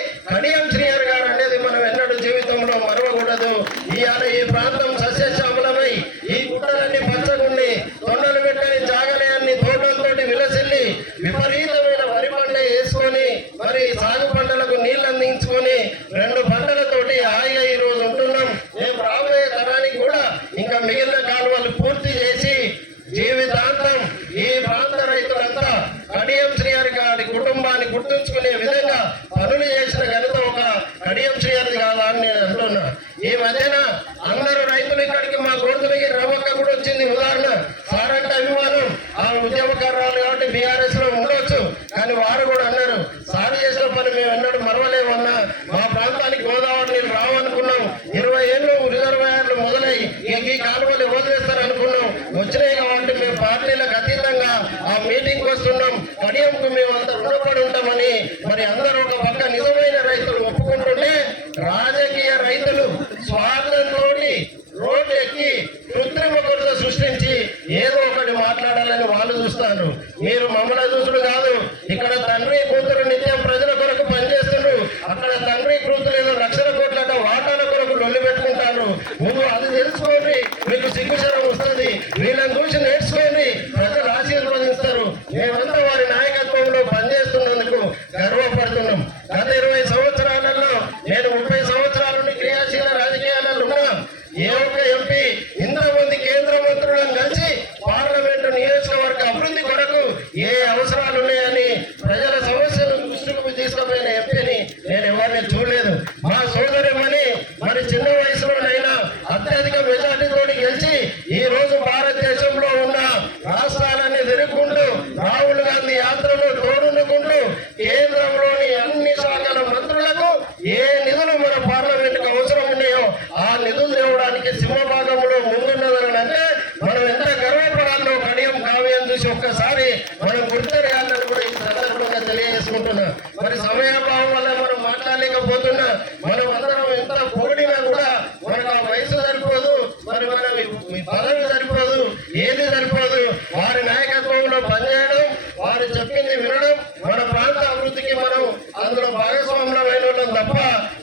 ఈ ప్రాంతం సస్యశ్యామలమై ఈ గుట్టలన్నీ పచ్చగుండి తొండలు పెట్టని జాగలయాన్ని తోటలతోటి విలసిల్లి విపరీతమైన వరి పంట వేసుకొని మరి సాగు పంటలకు నీళ్లు అందించుకొని 2 పంటలతోటి హాయిగా ఈ రోజు ఉంటున్నాం. మేము రాబోయే తరానికి కూడా ఇంకా మిగిలిన కాలువలు పూర్తి చేసి జీవితాంతం ఈ ప్రాంత రైతులంతా కడియం శ్రీహరి గారి కుటుంబాన్ని గుర్తుంచుకునే విధంగా పనులు చేసిన ఘనత ఒక కడియం శ్రీహరి కాదా అని నేను అంటున్నా. ఈ మధ్యన అందరూ రైతులు ఇక్కడికి మా గోర్తులకి రమక్క కూడా వచ్చింది. ఉదాహరణ సారంట అభిమానం ఆ ఉద్యమకారులు కాబట్టి బీఆర్ఎస్ లో ఉండొచ్చు, కానీ వారు కూడా అన్నారు సార్ చేసిన పని మేము ఎన్నడూ మరవలేమన్నా. మా ప్రాంతానికి గోదావరి నీళ్ళు రావనుకున్నాం, 20 ఏళ్ళు రిజర్వాయర్లు మొదలై ఈ కాలువలు వదిలేస్తారు అనుకున్నాం, వచ్చినాయి కాబట్టి మేము పార్టీలకు అతీతంగా ఆ మీటింగ్ వస్తున్నాం. కడియంకు మేము అంత రుణపడి ఉంటామని మరి అందరూ ఒక పక్క నిజమైన రైతులు ఒప్పుకుంటుంటే రాజకీయ రైతులు స్వార్థంతో రోడ్డు ఎక్కి కృత్రిమ కొరత సృష్టించి ఏదో ఒకటి మాట్లాడాలని వాళ్ళు చూస్తారు. మీరు మమ్మల్ని చూసుడు కాదు, ఇక్కడ తండ్రి కూతురు నిత్యం ప్రజల కొరకు పనిచేస్తున్నారు. అక్కడ తండ్రి కూతురు ఏదో లక్షల కోట్ల వాటాల కొరకు లొల్లి పెట్టుకుంటారు. నువ్వు అది తెలుసుకోండి, మీకు సిగ్గుశరం వస్తుంది. వీళ్ళని చూసి నేర్చుకోండి, ప్రజలు ఆశీర్వదిస్తారు. మేమంతా వారి నాయకత్వంలో పనిచేస్తున్నందుకు గర్వపడుతున్నాం. గత 20 సంవత్సరాలలో నేను 30 సంవత్సరాల నుండి క్రియాశీల రాజకీయాలలో ఉన్నా. ఏ ఒక్క ఎంపీ ఇంతమంది కేంద్ర మంత్రులను కలిసి పార్లమెంటు నియోజకవర్గ అభివృద్ధి కొరకు ఏ అవసరాలు ఉన్నాయని ప్రజల సమస్యలు దృష్టికి తీసుకుపోయిన ఎంపీని నేను ఎవరిని చూడలేదు. మా సోదరిమని మరి చిన్న వయసులోనైనా అత్యధిక మెజార్టీతో గెలిచి ఈ రోజు భారతదేశంలో ఉన్న రాష్ట్రాలన్నీ తిరుగుకుంటూ రాహుల్ గాంధీ యాత్రలో తోడుకుంటూ కేంద్రంలోని అన్ని శాఖల మంత్రులకు ఏ నిధులు మన పార్లమెంటుకు అవసరం ఉన్నాయో ఆ నిధులు తేవడానికి సింహభాగంలో ముందున్నదని అంటే మనం ఎంత గర్వపడాలో కడియం కావ్యం చూసి ఒక్కసారి మనం గుర్తెరగాలని కూడా ఈ సందర్భంగా తెలియజేసుకుంటున్నా. మరి సమయాభావం వల్ల మనం మాట్లాడలేకపోతున్నా. మనం అందరం ఎంత పొగిడినా కూడా మనకు ఆ వయసు సరిపోదు, మరి మన పదవి సరిపోదు, ఏది సరిపోదు. వారి నాయకత్వంలో పనిచేయడం, వారు చెప్పింది వినడం, మన ప్రాంత అభివృద్ధికి మనం అందులో భాగస్వామ్యమైన వాళ్ళం తప్ప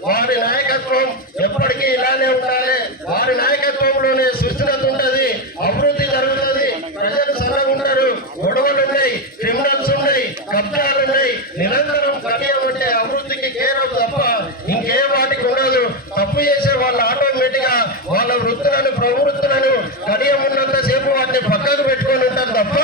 వారి నాయకత్వం ఎప్పటికీ ఇలానే ఉండాలి. వారి నాయకత్వంలోనే సుస్థిరత ఉంటుంది, అభివృద్ధి జరుగుతుంది, ప్రజలు సరగా ఉంటారు. గొడవలు ఉన్నాయి, క్రిమినల్స్ ఉన్నాయి, కబ్జాలు ఉన్నాయి. నిరంతరం కడియం అంటే అభివృద్ధికి కేరవు తప్ప ఇంకే వాటికి ఉండదు. తప్పు చేసే వాళ్ళు ఆటోమేటిక్ గా వాళ్ళ వృత్తులను ప్రవృత్తులను కడియం ఉన్నంత సేపు వాటిని పక్కకు పెట్టుకొని ఉంటారు తప్ప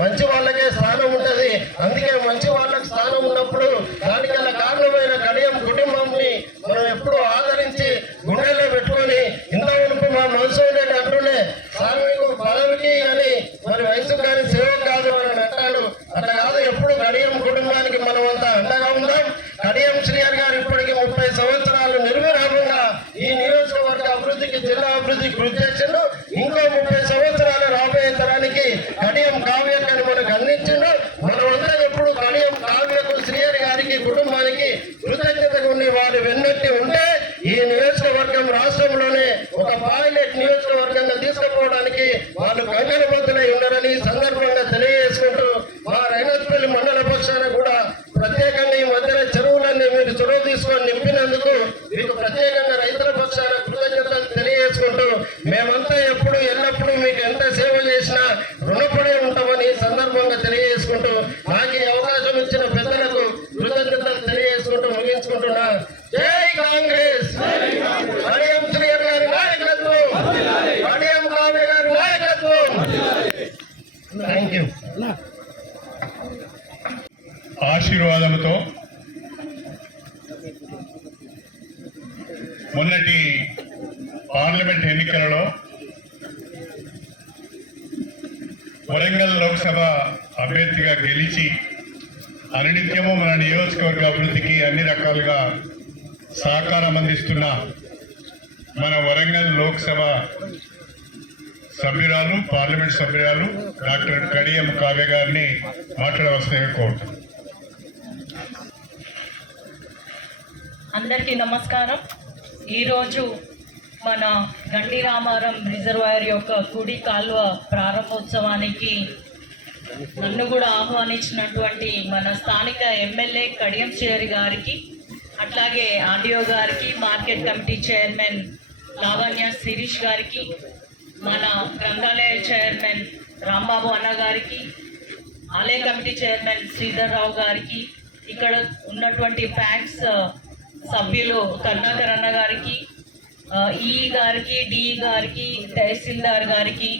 మంచి వాళ్ళకే స్థానం ఉంటది. అందుకే మంచి వాళ్ళకి స్థానం ఉన్నప్పుడు దానికన్నా కారణమైన కడియం కుటుంబంని మనం ఎప్పుడు ఆదరించి గుండెల్లో పెట్టుకొని ఇంత ఉనుపు మా మనసు ఉండేది అంటూనే సార్వీకు పదవికి కానీ మరి వయసు కానీ సేవకు కాదు అని అంటాడు. అట్లా కాదు, ఎప్పుడు కడియం కుటుంబానికి మనం అంతా అండగా ఉందాం. కడియం శ్రీహరి గారు ఇప్పటికి 30 సంవత్సరాలు నిర్విరామంగా ఈ నియోజకవర్గ అభివృద్ధికి, జిల్లా అభివృద్ధికి కృషి చేసిండు. ఇంకో 30 సంవత్సరాలు రాబోయే తరానికి కడియం కావ్యకని మనకు అందించిండు. మనమందరం ఎప్పుడు కడియం కావ్యకు, శ్రీహరి గారికి, కుటుంబానికి కృతజ్ఞతగా ఉండి వారు వెన్నెట్టి ఉంటే ఈ నియోజకవర్గం రాష్ట్రంలోనే ఒక పైలట్ నియోజకవర్గంగా తీసుకుపోవడానికి వాళ్ళు కంకణబద్ధులై ఉన్నారని సందర్భంగా తెలియజేసుకుంటూ మా రైనత్పల్లి మండల పక్షాన కూడా ప్రత్యేకంగా ఈ మధ్యన చెరువులన్నీ మీరు చొరవ తీసుకొని నింపినందుకు మీకు ప్రత్యేకంగా రైతుల పక్షాన కృతజ్ఞతలు తెలియజేసుకుంటూ మేమంతా ఎప్పుడు ఎల్లప్పుడూ మీకు ఎంత సేవ చేసినా రుణపడి ఉంటామని సందర్భంగా తెలియజేసుకుంటూ నాకు ఈ అవకాశం ఇచ్చిన పెద్దలకు కృతజ్ఞతలు తెలియజేసుకుంటూ ముగించుకుంటున్నా. జై కాంగ్రెస్! కడియం శ్రీహరి గారి నాయకత్వం, కడియం కావ్య గారి నాయకత్వం. Thank you. ఆశీర్వాదంతో మొన్నటి పార్లమెంట్ ఎన్నికలలో వరంగల్ లోక్సభ అభ్యర్థిగా గెలిచి అనునిత్యము మన నియోజకవర్గ అభివృద్ధికి అన్ని రకాలుగా సహకారం అందిస్తున్న మన వరంగల్ లోక్సభ సభ్యురాలు, పార్లమెంట్ సభ్యురాలు డాక్టర్ కడియం కావ్య గారిని మాట్లాడవలసిందిగా కోరుతున్నాను. అందరికీ నమస్కారం. ఈరోజు మన గండి రామారం రిజర్వాయర్ యొక్క కుడి కాలువ ప్రారంభోత్సవానికి నన్ను కూడా ఆహ్వానించినటువంటి మన స్థానిక ఎమ్మెల్యే కడియం శ్రీహరి గారికి, అట్లాగే ఆర్డీఓ గారికి, market committee chairman Lavanya Shirish గారికి, మన గ్రంథాలయ చైర్మన్ రాంబాబు అన్న గారికి, ఆలయ కమిటీ చైర్మన్ శ్రీధర్ రావు గారికి, ఇక్కడ ఉన్నటువంటి ఫ్యాక్స్ సభ్యులు కరుణాకర్ అన్న గారికి, ఈ గారికి, డి గారికి, తహసీల్దార్ గారికి,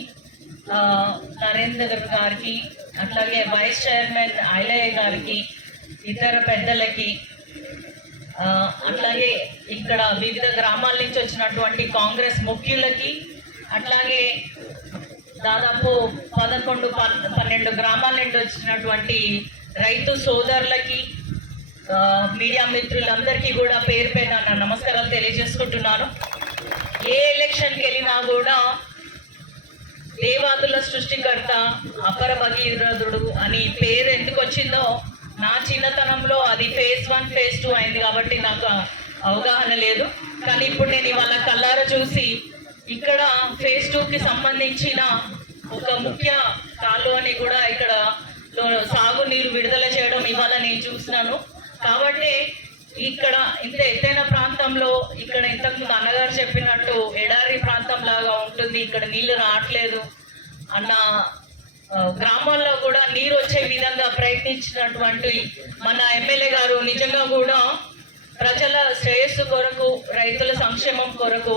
నరేందర్ గారికి, అట్లాగే వైస్ చైర్మన్ ఐలయ్య గారికి, ఇతర పెద్దలకి, అట్లాగే ఇక్కడ వివిధ గ్రామాల నుంచి వచ్చినటువంటి కాంగ్రెస్ ముఖ్యులకి, అట్లాగే దాదాపు 11-12 గ్రామాల నుండి వచ్చినటువంటి రైతు సోదరులకి, మీడియా మిత్రులందరికీ కూడా పేరు పేరున నా నమస్కారాలు తెలియజేసుకుంటున్నాను. ఏ ఎలక్షన్కి వెళ్ళినా కూడా దేవాదుల సృష్టికర్త అపర భగీరథుడు అని పేరు ఎందుకు వచ్చిందో నా చిన్నతనంలో అది phase 1 phase 2 అయింది కాబట్టి నాకు అవగాహన లేదు. కానీ ఇప్పుడు నేను ఇవాళ కళ్ళారా చూసి ఇక్కడ phase 2కి సంబంధించిన ఒక ముఖ్య కాలువని కూడా ఇక్కడ సాగునీరు విడుదల చేయడం ఇవాళ నేను చూస్తున్నాను. కాబట్టి ఇక్కడ ఇంత ఎత్తైన ప్రాంతంలో ఇక్కడ ఇంతకుముందు అన్నగారు చెప్పినట్టు ఎడారి ప్రాంతం లాగా ఉంటుంది, ఇక్కడ నీళ్లు రావట్లేదు అన్న గ్రామాల్లో కూడా నీరు వచ్చే విధంగా ప్రయత్నించినటువంటి మన ఎమ్మెల్యే గారు నిజంగా కూడా ప్రజల శ్రేయస్సు కొరకు, రైతుల సంక్షేమం కొరకు,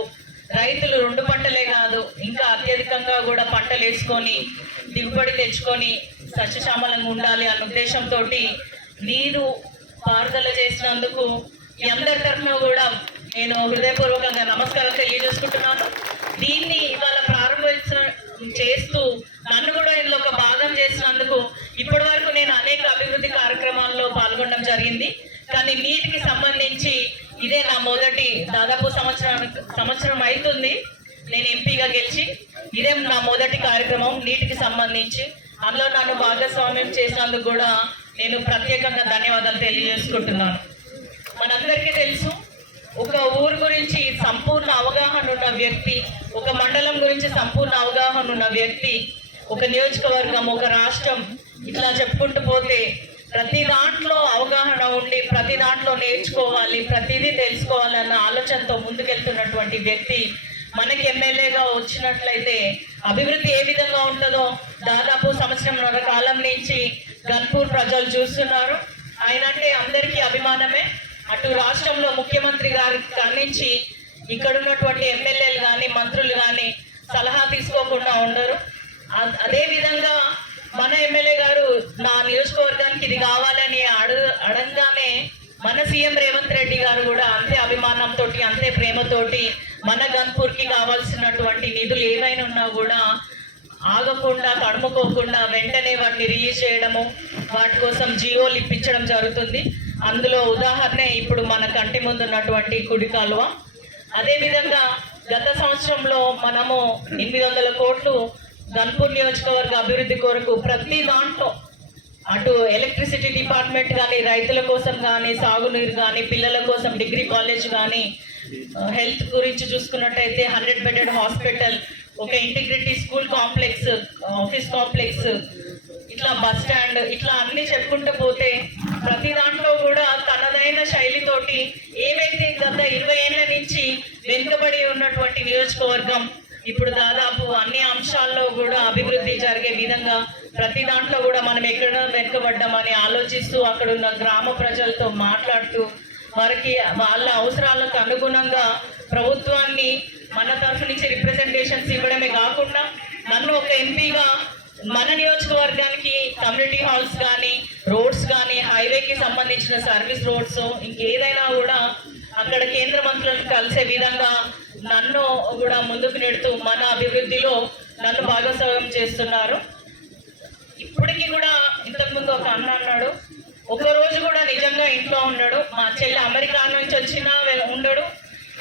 రైతులు 2 పంటలే కాదు ఇంకా అత్యధికంగా కూడా పంటలు వేసుకొని దిగుబడి తెచ్చుకొని సస్యశ్యామలంగా ఉండాలి అన్న ఉద్దేశంతో నీరు పారుదల చేసినందుకు మీ అందరి తరఫున కూడా నేను హృదయపూర్వకంగా నమస్కారం తెలియజేసుకుంటున్నాను. దీన్ని ఇవాళ చేస్తూ నన్ను కూడా ఇందులో ఒక భాగం చేసినందుకు ఇప్పటి వరకు నేను అనేక అభివృద్ధి కార్యక్రమాల్లో పాల్గొనడం జరిగింది. కానీ నీటికి సంబంధించి ఇదే నా మొదటి, దాదాపు సంవత్సరం అవుతుంది నేను ఎంపీగా గెలిచి, ఇదే నా మొదటి కార్యక్రమం నీటికి సంబంధించి. అందులో నన్ను భాగస్వామ్యం చేసినందుకు కూడా నేను ప్రత్యేకంగా ధన్యవాదాలు తెలియజేసుకుంటున్నాను. మనందరికీ తెలుసు, ఒక ఊరు గురించి సంపూర్ణ అవగాహన ఉన్న వ్యక్తి, ఒక మండలం గురించి సంపూర్ణ అవగాహన ఉన్న వ్యక్తి, ఒక నియోజకవర్గం, ఒక రాష్ట్రం, ఇట్లా చెప్పుకుంటూ పోతే ప్రతి దాంట్లో అవగాహన ఉండి ప్రతి దాంట్లో నేర్చుకోవాలి, ప్రతిదీ తెలుసుకోవాలన్న ఆలోచనతో ముందుకెళ్తున్నటువంటి వ్యక్తి మనకి ఎమ్మెల్యేగా వచ్చినట్లయితే అభివృద్ధి ఏ విధంగా ఉంటుందో దాదాపు సంవత్సరంన్నర కాలం నుంచి గన్పూర్ ప్రజలు చూస్తున్నారు. ఆయన అంటే అందరికీ అభిమానమే. అటు రాష్ట్రంలో ముఖ్యమంత్రి గారి నుంచి ఇక్కడ ఉన్నటువంటి ఎమ్మెల్యేలు కానీ మంత్రులు కానీ సలహా తీసుకోకుండా ఉండరు. అదేవిధంగా మన ఎమ్మెల్యే గారు నా నియోజకవర్గానికి ఇది కావాలని అడగగానే మన సీఎం రేవంత్ రెడ్డి గారు కూడా అంతే అభిమానంతో, అంతే ప్రేమతోటి మన గన్పూర్కి కావాల్సినటువంటి నిధులు ఏమైనా ఉన్నా కూడా ఆగకుండా, తడుముకోకుండా వెంటనే వాటిని రిలీజ్ చేయడము, వాటి కోసం జీవోలు ఇప్పించడం జరుగుతుంది. అందులో ఉదాహరణే ఇప్పుడు మన కంటి ముందు ఉన్నటువంటి కుడి కాలువ. అదేవిధంగా గత సంవత్సరంలో మనము 800 కోట్లు గన్పూర్ నియోజకవర్గ అభివృద్ధి కొరకు ప్రతి దాంట్లో, అటు ఎలక్ట్రిసిటీ డిపార్ట్మెంట్ కానీ, రైతుల కోసం కానీ, సాగునీరు కానీ, పిల్లల కోసం డిగ్రీ కాలేజ్ కానీ, హెల్త్ గురించి చూసుకున్నట్టయితే 100 బెడెడ్ హాస్పిటల్, ఒక integrity school complex, office complex, ఇట్లా బస్ స్టాండ్, ఇట్లా అన్ని చెప్పుకుంటూ పోతే ప్రతి దాంట్లో కూడా తనదైన శైలితోటి ఏవైతే గత 20 ఏళ్ల నుంచి వెనుకబడి ఉన్నటువంటి నియోజకవర్గం ఇప్పుడు దాదాపు అన్ని అంశాల్లో కూడా అభివృద్ధి జరిగే విధంగా ప్రతి దాంట్లో కూడా మనం ఎక్కడ వెనుకబడ్డామని ఆలోచిస్తూ అక్కడ ఉన్న గ్రామ ప్రజలతో మాట్లాడుతూ వారికి వాళ్ళ అవసరాలకు అనుగుణంగా ప్రభుత్వాన్ని మన తరఫు నుంచి రిప్రజెంటేషన్స్ ఇవ్వడమే కాకుండా నన్ను ఒక ఎంపీగా మన నియోజకవర్గానికి కమ్యూనిటీ హాల్స్ కానీ, రోడ్స్ కానీ, హైవేకి సంబంధించిన సర్వీస్ రోడ్స్, ఇంకేదైనా కూడా అక్కడ కేంద్ర మంత్రులను కలిసే విధంగా నన్ను కూడా ముందుకు నెడుతూ మన అభివృద్ధిలో నన్ను భాగస్వామ్యం చేస్తున్నారు. ఇప్పటికీ కూడా ఇంతకుముందు ఒక అన్న అన్నాడు, ఒకరోజు కూడా నిజంగా ఇంట్లో ఉన్నాడు. మా చెల్లి అమెరికా నుంచి వచ్చినా ఉండడు,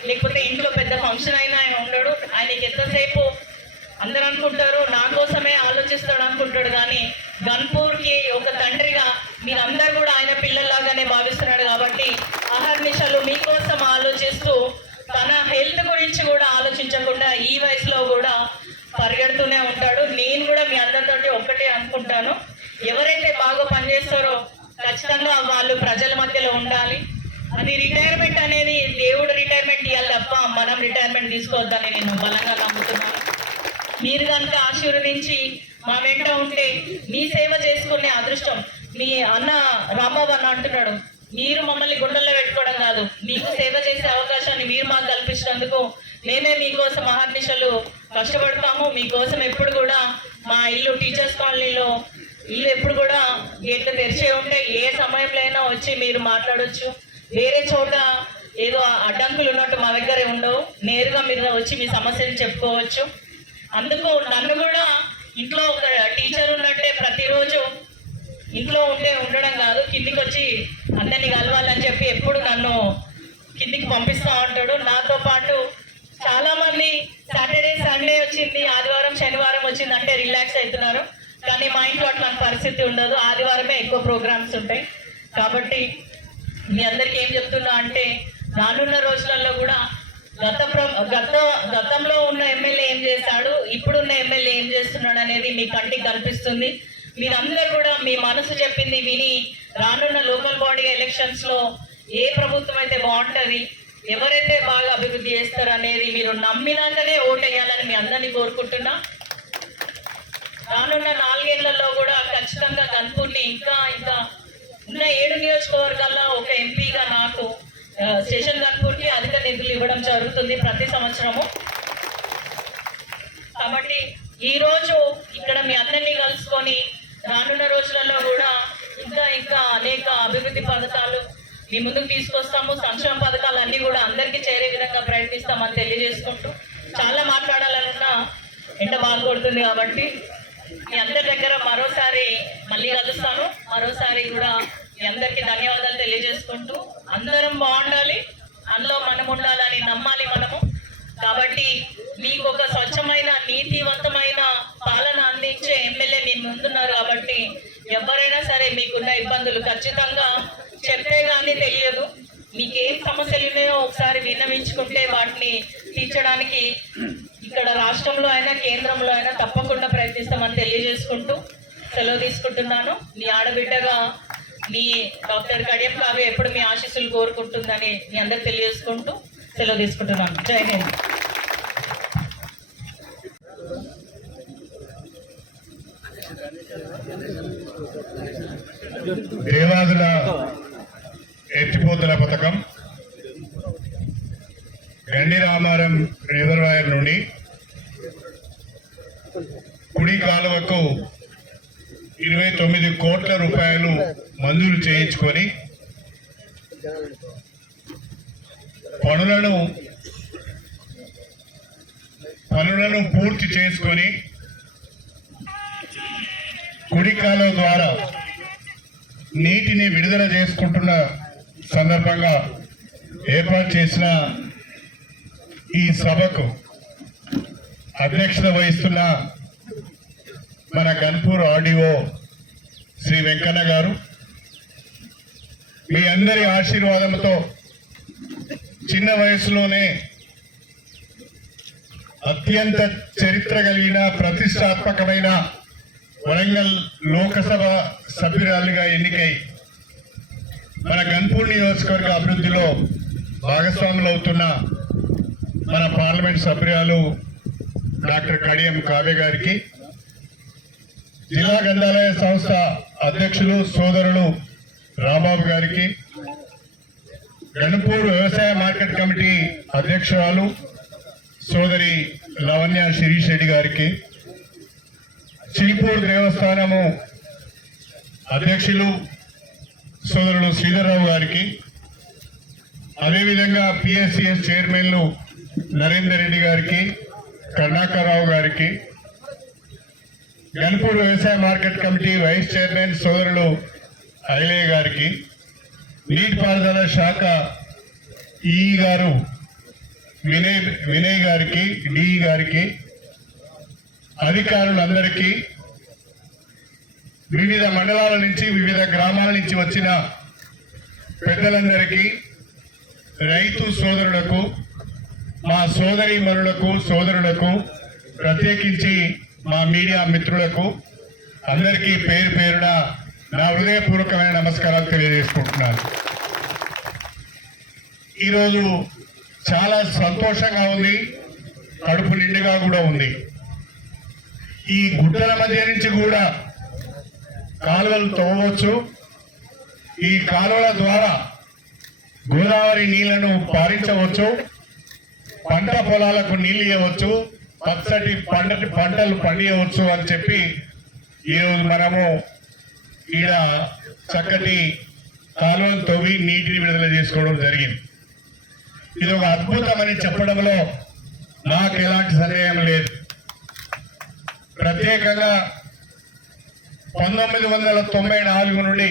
లేకపోతే ఇంట్లో పెద్ద ఫంక్షన్ అయినా ఆయన ఉండడు. ఆయనకి ఎంతసేపు అందరూ అనుకుంటారు నా కోసమే ఆలోచిస్తాడు అనుకుంటాడు, కానీ గన్పూర్కి ఒక తండ్రిగా మీరందరూ కూడా ఆయన పిల్లల్లాగానే భావిస్తున్నాడు. కాబట్టి అహర్నిశలు మీకోసం ఆలోచిస్తూ తన హెల్త్ గురించి కూడా ఆలోచించకుండా ఈ వయసులో కూడా పరిగెడుతూనే ఉంటాడు. నేను కూడా మీ అందరితోటి ఒక్కటే అనుకుంటాను, ఎవరైతే బాగా పనిచేస్తారో ఖచ్చితంగా వాళ్ళు ప్రజల మధ్యలో ఉండాలి. అది రిటైర్మెంట్ అనేది దేవుడు రిటైర్మెంట్ ఇవ్వాలి తప్ప మనం రిటైర్మెంట్ తీసుకోవద్దని నేను బలంగా నమ్ముతున్నాను. మీరు కనుక ఆశీర్వదించి మా వెంట ఉంటే మీ సేవ చేసుకునే అదృష్టం మీ అన్న రాంబాబు అన్న అంటున్నాడు, మీరు మమ్మల్ని గుండెల్లో పెట్టుకోవడం కాదు, మీకు సేవ చేసే అవకాశాన్ని మీరు మాకు కల్పించినందుకు మేమే మీకోసం మహార్నిశలు కష్టపడతాము. మీకోసం ఎప్పుడు కూడా మా ఇల్లు టీచర్స్ కాలనీలో ఇల్లు ఎప్పుడు కూడా గేట్లు తెరిచే ఉంటే ఏ సమయంలో అయినా వచ్చి మీరు మాట్లాడొచ్చు. వేరే చోట ఏదో అడ్డంకులు ఉన్నట్టు మా దగ్గరే ఉండవు, నేరుగా మీరు వచ్చి మీ సమస్యలు చెప్పుకోవచ్చు. అందుకు నన్ను కూడా ఇంట్లో ఒక టీచర్ ఉన్నట్టే ప్రతిరోజు ఇంట్లో ఉండడం కాదు, కిందికి వచ్చి అందరినీ కలవాలని చెప్పి ఎప్పుడు నన్ను కిందికి పంపిస్తూ ఉంటాడు. నాతో పాటు చాలామంది సాటర్డే సండే వచ్చింది, ఆదివారం శనివారం వచ్చింది అంటే రిలాక్స్ అవుతున్నారు. కానీ మా ఇంట్లో అట్లాంటి పరిస్థితి ఉండదు, ఆదివారమే ఎక్కువ ప్రోగ్రామ్స్ ఉంటాయి. కాబట్టి మీ అందరికీ ఏం చెప్తున్నా అంటే రానున్న రోజులలో కూడా గతంలో ఉన్న ఎమ్మెల్యే ఏం చేశాడు, ఇప్పుడున్న ఎమ్మెల్యే ఏం చేస్తున్నాడు అనేది మీ కంటికి కనిపిస్తుంది. మీరందరూ కూడా మీ మనసు చెప్పింది విని రానున్న లోకల్ బాడీ ఎలక్షన్స్ లో ఏ ప్రభుత్వం అయితే బాగుంటుంది, ఎవరైతే బాగా అభివృద్ధి చేస్తారు అనేది మీరు నమ్మినాకనే ఓటేయాలని మీ అందరినీ కోరుకుంటున్నా. రానున్న 4 ఏళ్లలో కూడా ఖచ్చితంగా గన్పూర్ని ఇంకా ఉన్న 7 నియోజకవర్గాల్లో ఒక ఎంపీగా నాకు స్టేషన్ గన్పూర్కి అధిక నిధులు ఇవ్వడం జరుగుతుంది ప్రతి సంవత్సరము. కాబట్టి ఈ రోజు ఇక్కడ మీ అందరినీ కలుసుకొని రానున్న రోజులలో కూడా ఇంకా అనేక అభివృద్ధి పథకాలు మీ ముందుకు తీసుకొస్తాము. సంక్షేమ పథకాలు అన్నీ కూడా అందరికీ చేరే విధంగా ప్రయత్నిస్తామని తెలియజేసుకుంటూ, చాలా మాట్లాడాలన్నా ఎండ బాగా కొడుతుంది కాబట్టి మీ అందరి దగ్గర మరోసారి మళ్ళీ కలుస్తాను. మరోసారి కూడా మీ అందరికీ ధన్యవాదాలు తెలియజేసుకుంటూ, అందరం బాగుండాలి, అందులో మనం ఉండాలని నమ్మాలి మనము. కాబట్టి మీకు ఒక స్వచ్ఛమైన నీతివంతమైన పాలన అందించే ఎమ్మెల్యే మీ ముందున్నారు. కాబట్టి ఎవరైనా సరే మీకున్న ఇబ్బందులు ఖచ్చితంగా చెప్తే కానీ తెలియదు. మీకు ఏం సమస్యలు ఉన్నాయో ఒకసారి విన్నవించుకుంటే వాటిని తీర్చడానికి ఇక్కడ రాష్ట్రంలో అయినా కేంద్రంలో అయినా తప్పకుండా ప్రయత్నిస్తామని తెలియజేసుకుంటూ సెలవు తీసుకుంటున్నాను. మీ ఆడబిడ్డగా మీ డాక్టర్ కడియం కావ్య ఎప్పుడు మీ ఆశీస్సులు కోరుకుంటుందని మీ అందరికి తెలియజేసుకుంటూ సెలవు తీసుకుంటున్నాను. జై హింద్. దేవాదుల ఎత్తిపోతల పథకం గండి రామారం రిజర్వాయర్ నుండి కుడి కాలువకు 29 కోట్ల రూపాయలు మంజూరు చేయించుకొని పనులను పూర్తి చేసుకొని కుడి కాలువ ద్వారా నీటిని విడుదల చేసుకుంటున్న సందర్భంగా ఏర్పాటు చేసిన ఈ సభకు అధ్యక్షత వహిస్తున్న మన గన్పూర్ ఆర్డీఓ శ్రీ వెంకన్న గారు, మీ అందరి ఆశీర్వాదంతో చిన్న వయసులోనే అత్యంత చరిత్ర కలిగిన ప్రతిష్టాత్మకమైన వరంగల్ లోకసభ సభ్యురాలుగా ఎన్నికై మన గన్పూర్ నియోజకవర్గ అభివృద్ధిలో భాగస్వాములు అవుతున్న మన పార్లమెంట్ సభ్యురాలు డాక్టర్ కడియం కావ్య గారికి, జిల్లా గ్రంథాలయ సంస్థ అధ్యక్షులు సోదరులు రాంబాబు గారికి, గన్పూర్ వ్యవసాయ మార్కెట్ కమిటీ అధ్యక్షురాలు సోదరి లవణ్య శిరీష్ రెడ్డి గారికి, చిల్పూర్ దేవస్థానము అధ్యక్షులు సోదరులు శ్రీధర్రావు గారికి, అదేవిధంగా పిఎస్సిఎస్ చైర్మన్లు నరేందర్ రెడ్డి గారికి, కరుణాకర్రావు గారికి, గన్పూర్ వ్యవసాయ మార్కెట్ కమిటీ వైస్ చైర్మన్ సోదరులు ఐలయ్య గారికి, నీటిపారుదల శాఖ ఈ గారు వినయ్ గారికి, డిఈ గారికి, అధికారులందరికీ, వివిధ మండలాల నుంచి వివిధ గ్రామాల నుంచి వచ్చిన పెద్దలందరికీ, రైతు సోదరులకు, మా సోదరీమణులకు సోదరులకు, ప్రత్యేకించి మా మీడియా మిత్రులకు అందరికీ పేరు పేరున నా హృదయపూర్వకమైన నమస్కారాలు తెలియజేసుకుంటున్నాను. ఈరోజు చాలా సంతోషంగా ఉంది, కడుపు నిండుగా కూడా ఉంది. ఈ గుట్టల మధ్య నుంచి కూడా కాలువలు తవ్వచ్చు. ఈ కాలువల ద్వారా గోదావరి నీళ్లను పారించవచ్చు, పంట పొలాలకు నీళ్ళు ఇవ్వచ్చు, పచ్చటి పంటలు పండియవచ్చు అని చెప్పి ఈరోజు మనము ఈడ చక్కటి కాలువలు తవ్వి నీటిని విడుదల చేసుకోవడం జరిగింది. ఇది ఒక అద్భుతమని చెప్పడంలో నాకు ఎలాంటి సందేహం లేదు. ప్రత్యేకంగా 1994 నుండి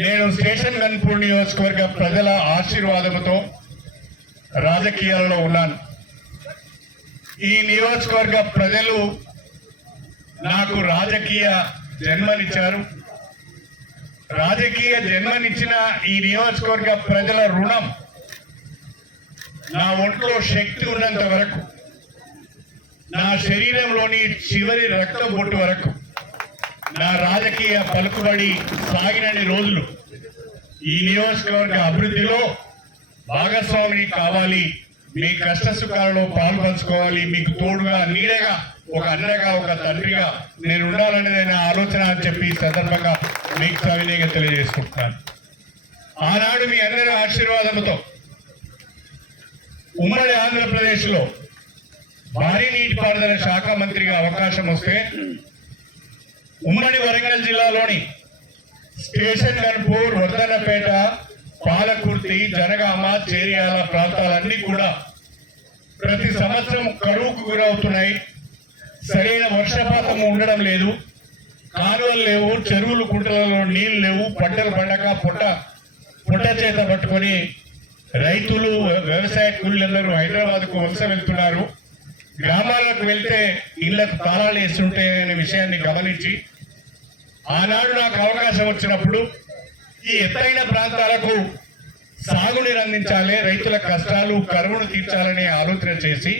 నేను స్టేషన్ గన్పూర్ నియోజకవర్గ ప్రజల ఆశీర్వాదంతో రాజకీయాల్లో ఉన్నాను. ఈ నియోజకవర్గ ప్రజలు నాకు రాజకీయ జన్మనిచ్చారు. రాజకీయ జన్మనిచ్చిన ఈ నియోజకవర్గ ప్రజల రుణం నా ఒంట్లో శక్తి ఉన్నంత వరకు, నా శరీరంలోని చివరి రక్త బొట్టు వరకు, నా రాజకీయ పలుకుబడి సాగినన్ని రోజులు ఈ నియోజకవర్గ అభివృద్ధిలో భాగస్వామిని కావాలి, మీ కష్ట సుఖాలలో పాల్పంచుకోవాలి, మీకు తోడుగా నీడగా ఒక అన్నగా ఒక తండ్రిగా నేను ఉండాలనేది నా ఆలోచన అని చెప్పి ఈ సందర్భంగా మీకు సవినయంగా తెలియజేసుకుంటున్నాను. ఆనాడు మీ అందరి ఆశీర్వాదంతో ఉమ్మడి ఆంధ్రప్రదేశ్లో భారీ నీటిపారుదల శాఖ మంత్రిగా అవకాశం వస్తే ఉమ్మడి వరంగల్ జిల్లాలోని స్టేషన్ గన్పూర్, వర్ధన్నపేట, పాలకుర్తి, జనగామ, చేర్యాల ప్రాంతాలన్నీ కూడా ప్రతి సంవత్సరం కరువుకు గురవుతున్నాయి. సరైన వర్షపాతం ఉండడం లేదు, కాలువలు లేవు, చెరువులు కుంటలలో నీళ్లు లేవు, పంటలు పండక పొట్ట చేత పట్టుకొని రైతులు, వ్యవసాయ కూలీలందరూ హైదరాబాద్కు వలస వెళ్తున్నారు. గ్రామాలకు వెళ్తే ఇళ్లకు తాళాలు వేస్తుంటాయనే విషయాన్ని గమనించి ఆనాడు నాకు అవకాశం వచ్చినప్పుడు ఈ ఎత్తైన ప్రాంతాలకు సాగునీరు అందించాలి, రైతుల కష్టాలు కరువును తీర్చాలనే ఆలోచన చేసి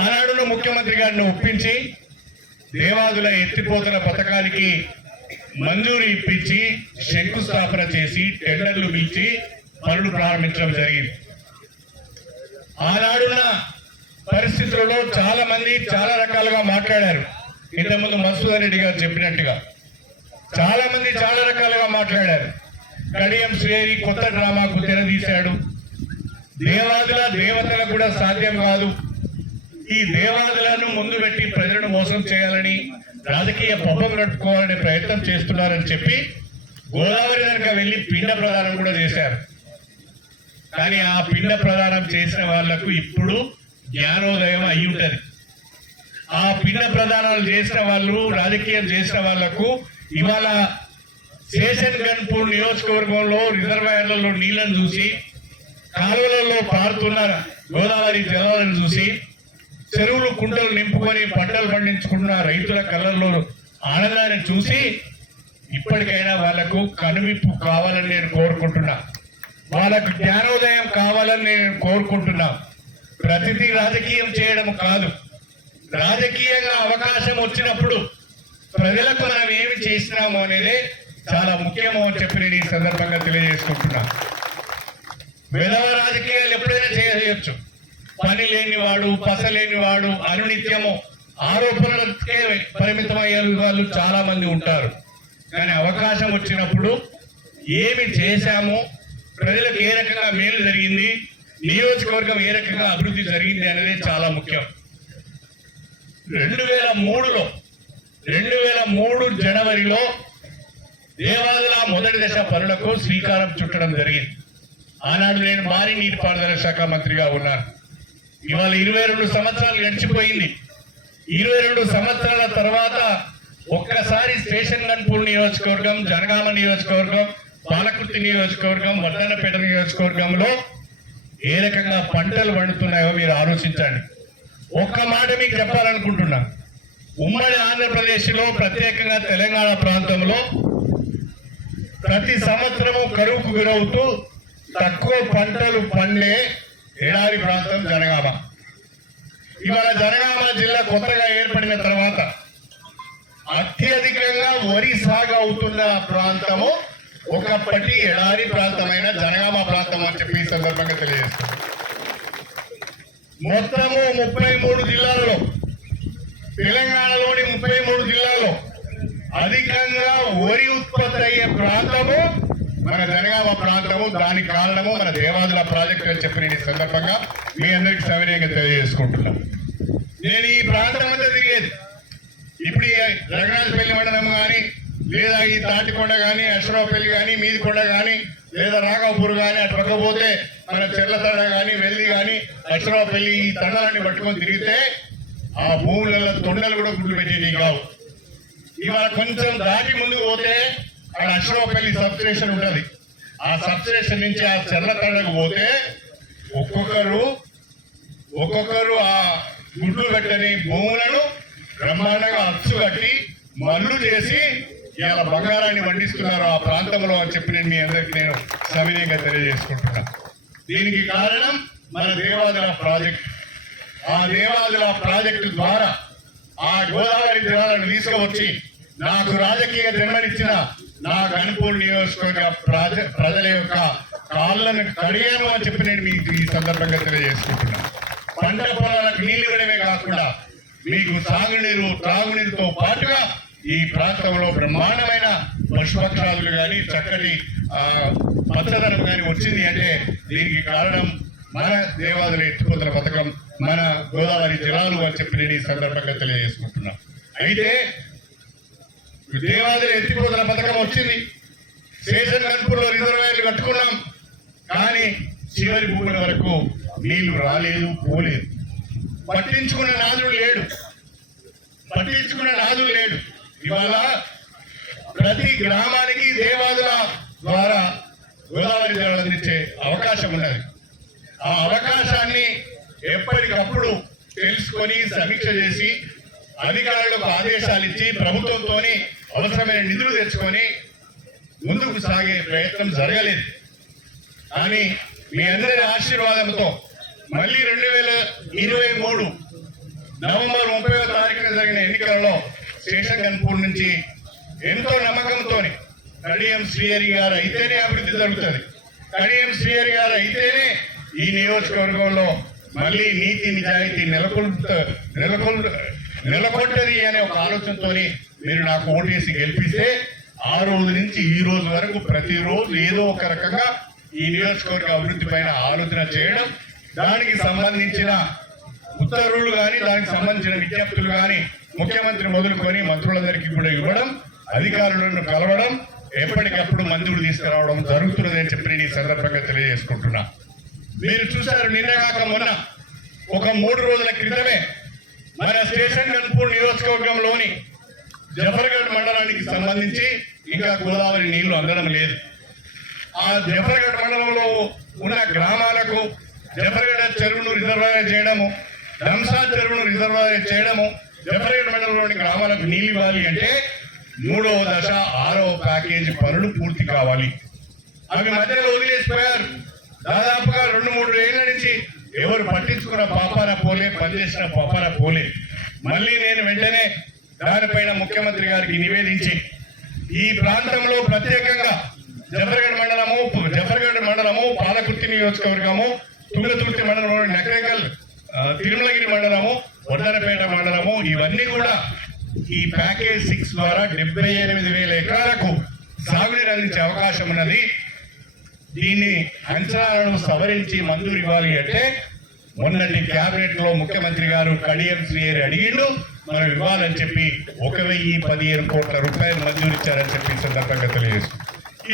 ఆనాడులో ముఖ్యమంత్రి గారిని ఒప్పించి దేవాదుల ఎత్తిపోతల పథకానికి మంజూరు ఇప్పించి శంకుస్థాపన చేసి టెండర్లు పిలిచి పనులు ప్రారంభించడం జరిగింది. ఆనాడున్న పరిస్థితులలో చాలా మంది చాలా రకాలుగా మాట్లాడారు. ఇంతకుముందు మసూదర్ రెడ్డి గారు చెప్పినట్టుగా చాలా మంది చాలా రకాలుగా మాట్లాడారు. కడియం శ్రేరి కొత్త డ్రామాకు తెరదీశాడు. దేవాదుల దేవతలకు కూడా సాధ్యం కాదు, ఈ దేవాదులను ముందు పెట్టి ప్రజలను మోసం చేయాలని, రాజకీయ పబ్బం నడుపుకోవాలనే ప్రయత్నం చేస్తున్నారని చెప్పి గోదావరి కనుక వెళ్ళి పిండ ప్రదానం కూడా చేశారు. కానీ ఆ పిండ ప్రదానం చేసిన వాళ్లకు ఇప్పుడు జ్ఞానోదయం అయి ఉంటది. ఆ పిండ ప్రదానాలు చేసిన వాళ్ళు, రాజకీయం చేసిన వాళ్లకు ఇవాళ స్టేషన్ గన్పూర్ నియోజకవర్గంలో రిజర్వాయర్లలో నీళ్లను చూసి, కాలువలలో పారుతున్న గోదావరి జలాలను చూసి, చెరువులు కుంటలు నింపుకొని పంటలు పండించుకున్న రైతుల కళ్ళల్లో ఆనందాన్ని చూసి ఇప్పటికైనా వాళ్లకు కనువిప్పు కావాలని నేను కోరుకుంటున్నా. వాళ్ళకు జ్ఞానోదయం కావాలని నేను కోరుకుంటున్నా. ప్రతిదీ రాజకీయం చేయడం కాదు, రాజకీయంగా అవకాశం వచ్చినప్పుడు ప్రజలకు మనం ఏమి చేసినాము అనేది చాలా ముఖ్యమో అని చెప్పి నేను ఈ సందర్భంగా తెలియజేసుకుంటున్నా. విధవ రాజకీయాలు ఎప్పుడైనా చేయవచ్చు. పని లేనివాడు, పస లేనివాడు, అనునిత్యము ఆరోపణలకే పరిమితమయ్యే వాళ్ళు చాలా మంది ఉంటారు. కానీ అవకాశం వచ్చినప్పుడు ఏమి చేశాము, ప్రజలకు ఏ రకంగా మేలు జరిగింది, నియోజకవర్గం ఏ రకంగా అభివృద్ధి జరిగింది అనేది చాలా ముఖ్యం. 2003 జనవరిలో దేవాదుల మొదటి దశ పనులకు శ్రీకారం చుట్టడం జరిగింది. ఆనాడు నేను భారీ నీటిపారుదల శాఖ మంత్రిగా ఉన్నాను. ఇవాళ 22 సంవత్సరాలు గడిచిపోయింది. 22 సంవత్సరాల తర్వాత ఒక్కసారి స్టేషన్ గన్పూర్ నియోజకవర్గం, జనగామ నియోజకవర్గం, పాలకుర్తి నియోజకవర్గం, వర్ధన్నపేట నియోజకవర్గంలో ఏ రకంగా పంటలు పండుతున్నాయో మీరు ఆలోచించండి. ఒక్క మాట మీకు చెప్పాలనుకుంటున్నా. ఉమ్మడి ఆంధ్రప్రదేశ్లో, ప్రత్యేకంగా తెలంగాణ ప్రాంతంలో ప్రతి సంవత్సరము కరువుకు గురవుతూ తక్కువ పంటలు పండే ఎడారి ప్రాంతం జనగామ. ఇవాళ జనగామ జిల్లా కొత్తగా ఏర్పడిన తర్వాత అత్యధికంగా వరి సాగు అవుతున్న ప్రాంతము ఒకప్పటి ఎడారి ప్రాంతమైన జనగామ ప్రాంతం అని చెప్పి ఈ సందర్భంగా తెలియజేస్తుంది. మొత్తము 33 జిల్లాలలో, తెలంగాణలోని 33 జిల్లాల్లో అధికంగా వరి ఉత్పత్తి అయ్యే ప్రాంతము మన జనగామ ప్రాంతము. దానికి కారణము మన దేవాదుల ప్రాజెక్టు అని చెప్పి నేను ఈ సందర్భంగా మీ అందరికి సవినయంగా తెలియజేసుకుంటున్నాను. నేను ఈ ప్రాంతం అంతా తిరిగేది. ఇప్పుడు ఈ రఘునాథపల్లి మండలం కానీ, లేదా ఈ తాటికొండ కానీ, అశ్వరావుపల్లి కానీ, మీదికొండ కానీ, లేదా రాఘవపూర్ కానీ, అటు పక్కపోతే మన చెర్లతండ కానీ, వెల్లి కానీ, అశ్వరావుపల్లి ఈ తండాలన్నీ పట్టుకొని తిరిగితే ఆ భూములలో తొండలు కూడా గుడ్లు పెట్టేవి కావు. ఇవాళ కొంచెం దాటి ముందుకు పోతే అక్కడ అశ్వరావుపల్లి సబ్ స్టేషన్ ఉంటుంది. ఆ సబ్ స్టేషన్ నుంచి ఆ చెర్లతండకు పోతే ఒక్కొక్కరు ఆ గుడ్లు కట్టని భూములను బ్రహ్మాండంగా అచ్చు కట్టి మల్లు చేసి ఇలా బంగారాన్ని పండిస్తున్నారు ఆ ప్రాంతంలో అని చెప్పి నేను మీ అందరికి నేను సవినయంగా తెలియజేసుకుంటున్నాను. దీనికి కారణం మన దేవాదుల ప్రాజెక్ట్. ఆ దేవాదుల ప్రాజెక్టు ద్వారా ఆ గోదావరి జలాలను తీసుకువచ్చి నాకు రాజకీయ జన్మనిచ్చిన నా గణపూర్ నియోజకవర్గ ప్రజల యొక్క కాళ్ళను కడిగాను అని చెప్పి నేను మీకు ఈ సందర్భంగా తెలియజేసుకుంటున్నాను. పంట పొలాలకు నీళ్లు ఇవ్వడమే కాకుండా మీకు సాగునీరు, త్రాగునీరుతో పాటుగా ఈ ప్రాంతంలో బ్రహ్మాండమైన పశుపక్షాదులు కానీ, చక్కటి పచ్చదనం కానీ వచ్చింది అంటే దీనికి కారణం మన దేవాదుల ఎత్తిపోతల పథకం, మన గోదావరి జలాలు అని చెప్పి నేను ఈ సందర్భంగా తెలియజేసుకుంటున్నాను. అయితే దేవాదుల ఎత్తిపోతల పథకం వచ్చింది, శేషన్ గన్పూర్లో రిజర్వాయర్లు కట్టుకున్నాం, కానీ చివరి భూముల వరకు నీళ్లు రాలేదు, పోలేదు. పట్టించుకున్న నాదులు లేడు. ఇవాళ ప్రతి గ్రామానికి దేవాదుల ద్వారా గోదావరి జలాలు అందించే అవకాశం ఉన్నది. ఆ అవకాశాన్ని ఎప్పటికప్పుడు తెలుసుకొని సమీక్ష చేసి అధికారులకు ఆదేశాలు ఇచ్చి ప్రభుత్వంతో అవసరమైన నిధులు తెచ్చుకొని ముందుకు సాగే ప్రయత్నం జరగలేదు. కానీ మీ అందరి ఆశీర్వాదంతో మళ్ళీ 2023 నవంబర్ 30వ తారీఖున జరిగిన ఎన్నికలలో శేషన్ గన్పూర్ నుంచి ఎంతో నమ్మకంతో కడియం శ్రీహరి గారు అయితేనే అభివృద్ధి జరుగుతుంది, కడియం శ్రీహరి గారు అయితేనే ఈ నియోజకవర్గంలో మళ్ళీ నీతి నిజాయితీ నెలకొంటది అనే ఒక ఆలోచనతో మీరు నాకు ఓటేసి గెలిపిస్తే ఆ రోజు నుంచి ఈ రోజు వరకు ప్రతిరోజు ఏదో ఒక రకంగా ఈ నియోజకవర్గ అభివృద్ధి పైన ఆలోచన చేయడం, దానికి సంబంధించిన ఉత్తర్వులు కానీ, దానికి సంబంధించిన విజ్ఞప్తులు కానీ ముఖ్యమంత్రి మొదలుకొని మంత్రులందరికీ కూడా ఇవ్వడం, అధికారులను కలవడం, ఎప్పటికప్పుడు మంజూరు తీసుకురావడం జరుగుతున్నదని చెప్పి నేను ఈ సందర్భంగా తెలియజేసుకుంటున్నా. మీరు చూశారు, నిన్నగాక మొన్న ఒక 3 రోజుల క్రితమే మన స్టేషన్ గన్పూర్ నియోజకవర్గంలోని జఫర్గఢ్ మండలానికి సంబంధించి ఇంకా గోదావరి నీళ్లు అందడం లేదు. ఆ జఫర్గఢ్ మండలంలో ఉన్న గ్రామాలకు జఫర్గఢ్ చెరువును రిజర్వాయర్ చేయడము, దంసా చెరువును రిజర్వాయర్ చేయడము, జఫర్గఢ్ మండలంలోని గ్రామాలకు నీళ్ళు ఇవ్వాలి అంటే 3వ దశ 6వ ప్యాకేజీ పనులు పూర్తి కావాలి. అవి మధ్యలో వదిలేసిపోయారు. దాదాపుగా 2-3 ఏళ్ల నుంచి ఎవరు పట్టించుకున్న పాపాన పోలే, పనిచేసిన పాపాన పోలే. మళ్ళీ నేను వెంటనే దానిపైన ముఖ్యమంత్రి గారికి నివేదించి ఈ ప్రాంతంలో ప్రత్యేకంగా జఫర్గఢ్ మండలము, పాలకుర్తి నియోజకవర్గము, తుంగతుర్తి మండలంలోని నకరేకల్, తిరుమలగిరి మండలము, వర్ధనపేట మండలము, ఇవన్నీ కూడా ఈ ప్యాకేజ్ 6 ద్వారా 78,000 ఎకరాలకు సాగునీరు అందించే అవకాశం ఉన్నది. దీన్ని అంచనాలను సవరించి మంజూరు ఇవ్వాలి అంటే మొన్నటి క్యాబినెట్ లో ముఖ్యమంత్రి గారు కడియం శ్రీహరి అడిగిండు, మనం ఇవ్వాలని చెప్పి 1,015 కోట్ల రూపాయలు మంజూరు ఇచ్చారని చెప్పి సందర్భంగా తెలియజేస్తుంది.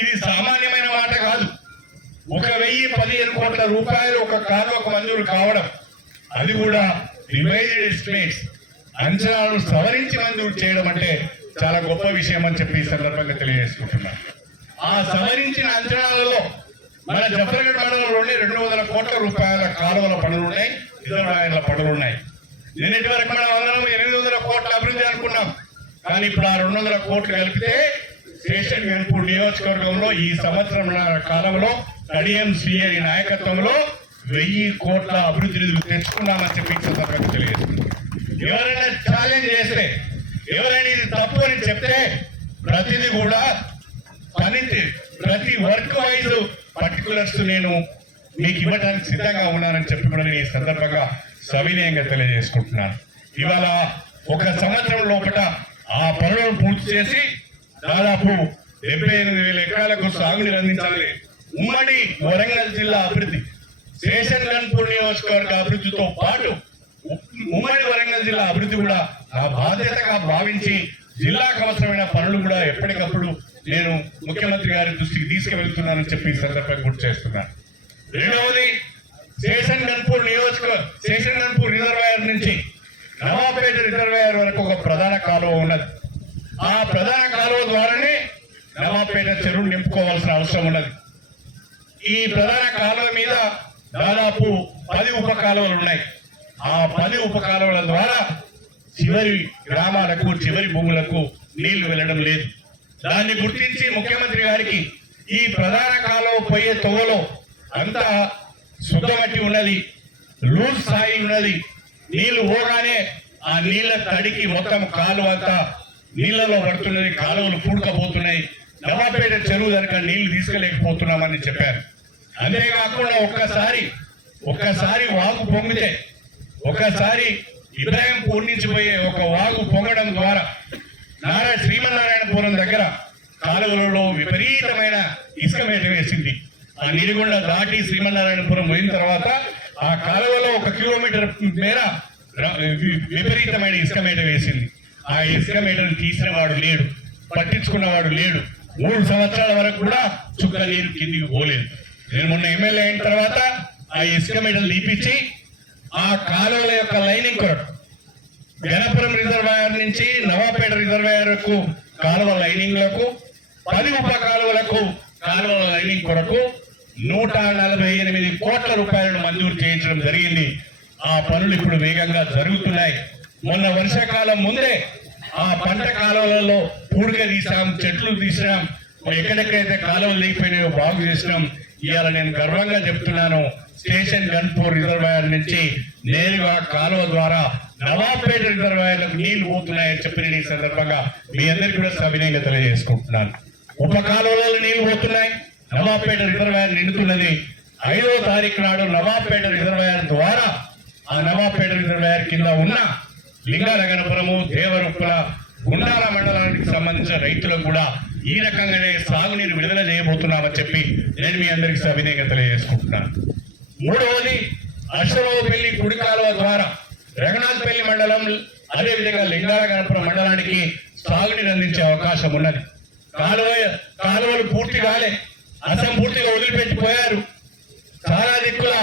ఇది సామాన్యమైన మాట కాదు. 1,015 కోట్ల రూపాయలు ఒక కాలువకు మంజూరు కావడం, అది కూడా రివైజ్డ్ ఎస్టిమేట్స్, అంచనాలను సవరించి మంజూరు చేయడం అంటే చాలా గొప్ప విషయం అని చెప్పి ఈ సందర్భంగా తెలియజేసుకుంటున్నాను. ఆ సవరించిన అంచనాలలో మన జఫర్గఢ్ మండలంలోనే 200 కోట్ల రూపాయల కాలువల పనులు ఉన్నాయి, రిజర్వాయర్ల పనులు ఉన్నాయి. నిన్నటి వరకు మనం 800 కోట్ల అభివృద్ధి అనుకున్నాం. కానీ ఇప్పుడు ఆ 200 కోట్లు కలిపితే శేషన్ గన్పూర్ నియోజకవర్గంలో ఈ సంవత్సరం కాలంలో కడియం శ్రీహరి నాయకత్వంలో 1000 కోట్ల అభివృద్ధి నిధులు తెచ్చుకున్నామని చెప్పి సందర్భంగా తెలియజేస్తుంది. ఎవరైనా ఛాలెంజ్ చేస్తే, ఎవరైనా ఇది తప్పు అని చెప్తే ప్రతిదీ కూడా ప్రతి వర్క్ వైజ్ పర్టికులర్స్ నేను మీకు ఇవ్వడానికి సిద్ధంగా ఉన్నానని చెప్పి కూడా నేను ఈ సందర్భంగా సవినయంగా తెలియజేసుకుంటున్నాను. ఇవాళ ఒక సంవత్సరం లోపల ఆ పనులను పూర్తి చేసి దాదాపు 78,000 ఎకరాలకు సాగునీరు అందించాలి. ఉమ్మడి వరంగల్ జిల్లా అభివృద్ధి, శేషన్ గన్పూర్ నియోజకవర్గ అభివృద్ధితో పాటు ఉమ్మడి వరంగల్ జిల్లా అభివృద్ధి కూడా నా బాధ్యతగా భావించి జిల్లాకు అవసరమైన పనులు కూడా ఎప్పటికప్పుడు నేను ముఖ్యమంత్రి గారి దృష్టికి తీసుకువెళ్తున్నానని చెప్పి ఈ సందర్భంగా గుర్తు చేస్తున్నాను. రెండవది, శేషన్ గన్పూర్ రిజర్వాయర్ నుంచి నవాపేట రిజర్వాయర్ వరకు ఒక ప్రధాన కాలువ ఉన్నది. ఆ ప్రధాన కాలువ ద్వారానే నవాపేట చెరువు నింపుకోవాల్సిన అవసరం ఉన్నది. ఈ ప్రధాన కాలువ మీద దాదాపు 10 ఉపకాలువలు ఉన్నాయి. ఆ 10 ఉపకాలువల ద్వారా చివరి గ్రామాలకు, చివరి భూములకు నీళ్లు వెళ్ళడం లేదు. దాన్ని గుర్తించి ముఖ్యమంత్రి గారికి ఈ ప్రధాన కాలువ పోయే తొవ్వలో అంతా శుద్ధమట్టి ఉన్నది, లూజ్ స్థాయి ఉన్నది. నీళ్లు పోగానే ఆ నీళ్ల తడికి మొత్తం కాలువ అంతా నీళ్లలో పడుతున్నది, కాలువలు పూడకపోతున్నాయి. నవాపేట చెరువు దగ్గర నీళ్లు తీసుకెళ్ళలేకపోతున్నామని చెప్పారు. అంతేకాకుండా ఒక్కసారి వాగు పొంగితే, ఒక్కసారి ఇబ్రాహీంపూర్ నుంచి పోయే ఒక వాగు పొంగడం ద్వారా శ్రీమన్నారాయణపురం దగ్గర కాలువలలో విపరీతమైన ఇసుక మేట వేసింది. ఆ నిడిగొండ దాటి శ్రీమన్నారాయణపురం పోయిన తర్వాత ఆ కాలువలో 1 కిలోమీటర్ మేర విపరీతమైన ఇసుక మేట వేసింది. ఆ ఇసుక మేటను తీసిన వాడు లేడు, పట్టించుకున్నవాడు లేడు. 3 సంవత్సరాల వరకు కూడా చుక్క నీరు కిందికి పోలేదు. నేను మొన్న ఎమ్మెల్యే అయిన తర్వాత ఆ ఇసుక మేటలు తీపిచ్చి ఆ కాలువల యొక్క లైనింగ్ కొరకు గణపురం రిజర్వాయర్ నుంచి నవాపేట రిజర్వాయర్ కు కాలువ లైనింగ్లకు 10 ఉప కాలువలకు కాలువల లైనింగ్ కొరకు 148 కోట్ల రూపాయలను మంజూరు చేయించడం జరిగింది. ఆ పనులు ఇప్పుడు వేగంగా జరుగుతున్నాయి. మొన్న వర్షాకాలం ముందే ఆ పంట కాలువలలో పూడిక తీసాం, చెట్లు తీసినాం, ఎక్కడెక్కడైతే కాలువలు లేకపోయినాయో బాగు చేసినాం. ఇవాళ నేను గర్వంగా చెప్తున్నాను, స్టేషన్ గన్పూర్ రిజర్వాయర్ నుంచి నేరుగా కాలువ ద్వారా నవాపేట రిజర్వాయర్లకు నీళ్లు పోతున్నాయని చెప్పి నేను ఈ సందర్భంగా మీ అందరికీ కూడా సవినయంగా తెలియజేసుకుంటున్నాను. ఉప కాలువలలో నీళ్లు పోతున్నాయి, నవాపేట రిజర్వాయర్ నిండుతున్నది. 5వ తారీఖు నాడు నవాపేట రిజర్వాయర్ ద్వారా ఆ నవాపేట రిజర్వాయర్ కింద ఉన్న లింగానగరపురము, దేవరుప్పుల, గుండాల మండలానికి సంబంధించిన రైతులకు కూడా ఈ రకంగానే సాగునీరు విడుదల చేయబోతున్నామని చెప్పి నేను మీ అందరికీ సవినయంగా తెలియజేసుకుంటున్నాను. మూడవది, అశ్వరావుపల్లి కుడి కాలువ ద్వారా రఘునాథపల్లి మండలం, అదేవిధంగా లింగానగరపురం మండలానికి సాగునీరు అందించే అవకాశం ఉన్నది. కాలువలు పూర్తి కాలే, అసంపూర్తిగా వదిలిపెట్టిపోయారు. చాలా దిక్కుల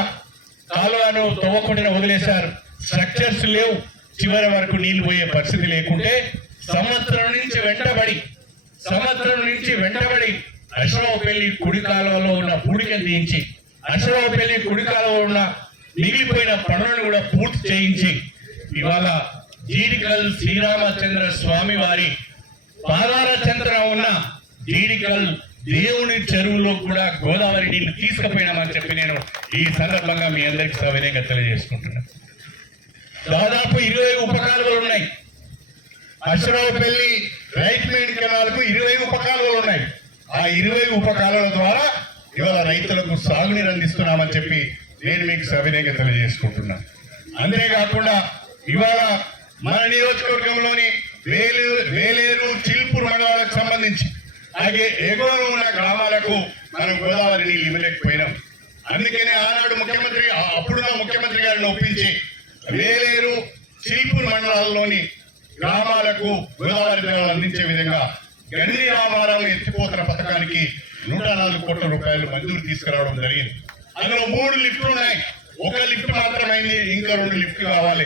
కాలువను తవ్వకుండా వదిలేశారు. స్ట్రక్చర్స్ లేవు, చివరి వరకు నీళ్లు పోయే పరిస్థితి లేకుంటే సంవత్సరం నుంచి వెంటబడి అశ్వరావుపల్లి కుడి కాలువలో ఉన్న పూడికను తీయించి, అశ్వరావుపల్లి కుడి కాలువలో ఉన్న మిగిలిపోయిన పనులను కూడా పూర్తి చేయించి ఇవాళ జీడికల్ శ్రీరామచంద్ర స్వామి వారి పాదాల చెంతన ఉన్న జీడికల్ దేవుని చెరువులో కూడా గోదావరి నీళ్లు తీసుకుపోయినామని చెప్పి నేను ఈ సందర్భంగా మీ అందరికీ సవినయంగా తెలియజేసుకుంటున్నాను. దాదాపు 20 ఉపకాలువలు ఉన్నాయి. అశ్వరావుపల్లి రైట్ మెయిన్ కెనాల్కు 20 ఉపకాలువలు ఉన్నాయి. ఆ 20 ఉపకాలువల ద్వారా ఇవాళ రైతులకు సాగునీరు అందిస్తున్నామని చెప్పి నేను మీకు సవినయంగా తెలియజేసుకుంటున్నాను. అంతేకాకుండా ఇవాళ మన నియోజకవర్గంలోని వేలేరు, చిల్పూర్ మండలాలకు సంబంధించి అలాగే ఎగువ ఉన్న గ్రామాలకు మనం గోదావరి నీళ్ళు ఇవ్వలేకపోయినాం. అందుకనే ఆనాడు అప్పుడున్న ముఖ్యమంత్రి గారిని ఒప్పించి వేలేరు, చిల్పూర్ మండలాల్లోని గ్రామాలకు గోదావరి నీళ్ళు అందించే విధంగా గండి రామారావు ఎత్తిపోతల పథకానికి 104 కోట్ల రూపాయలు మంజూరు తీసుకురావడం జరిగింది. అందులో 3 లిఫ్ట్లు ఉన్నాయి. ఒక లిఫ్ట్ మాత్రమైంది, ఇంకా 2 లిఫ్ట్లు కావాలి.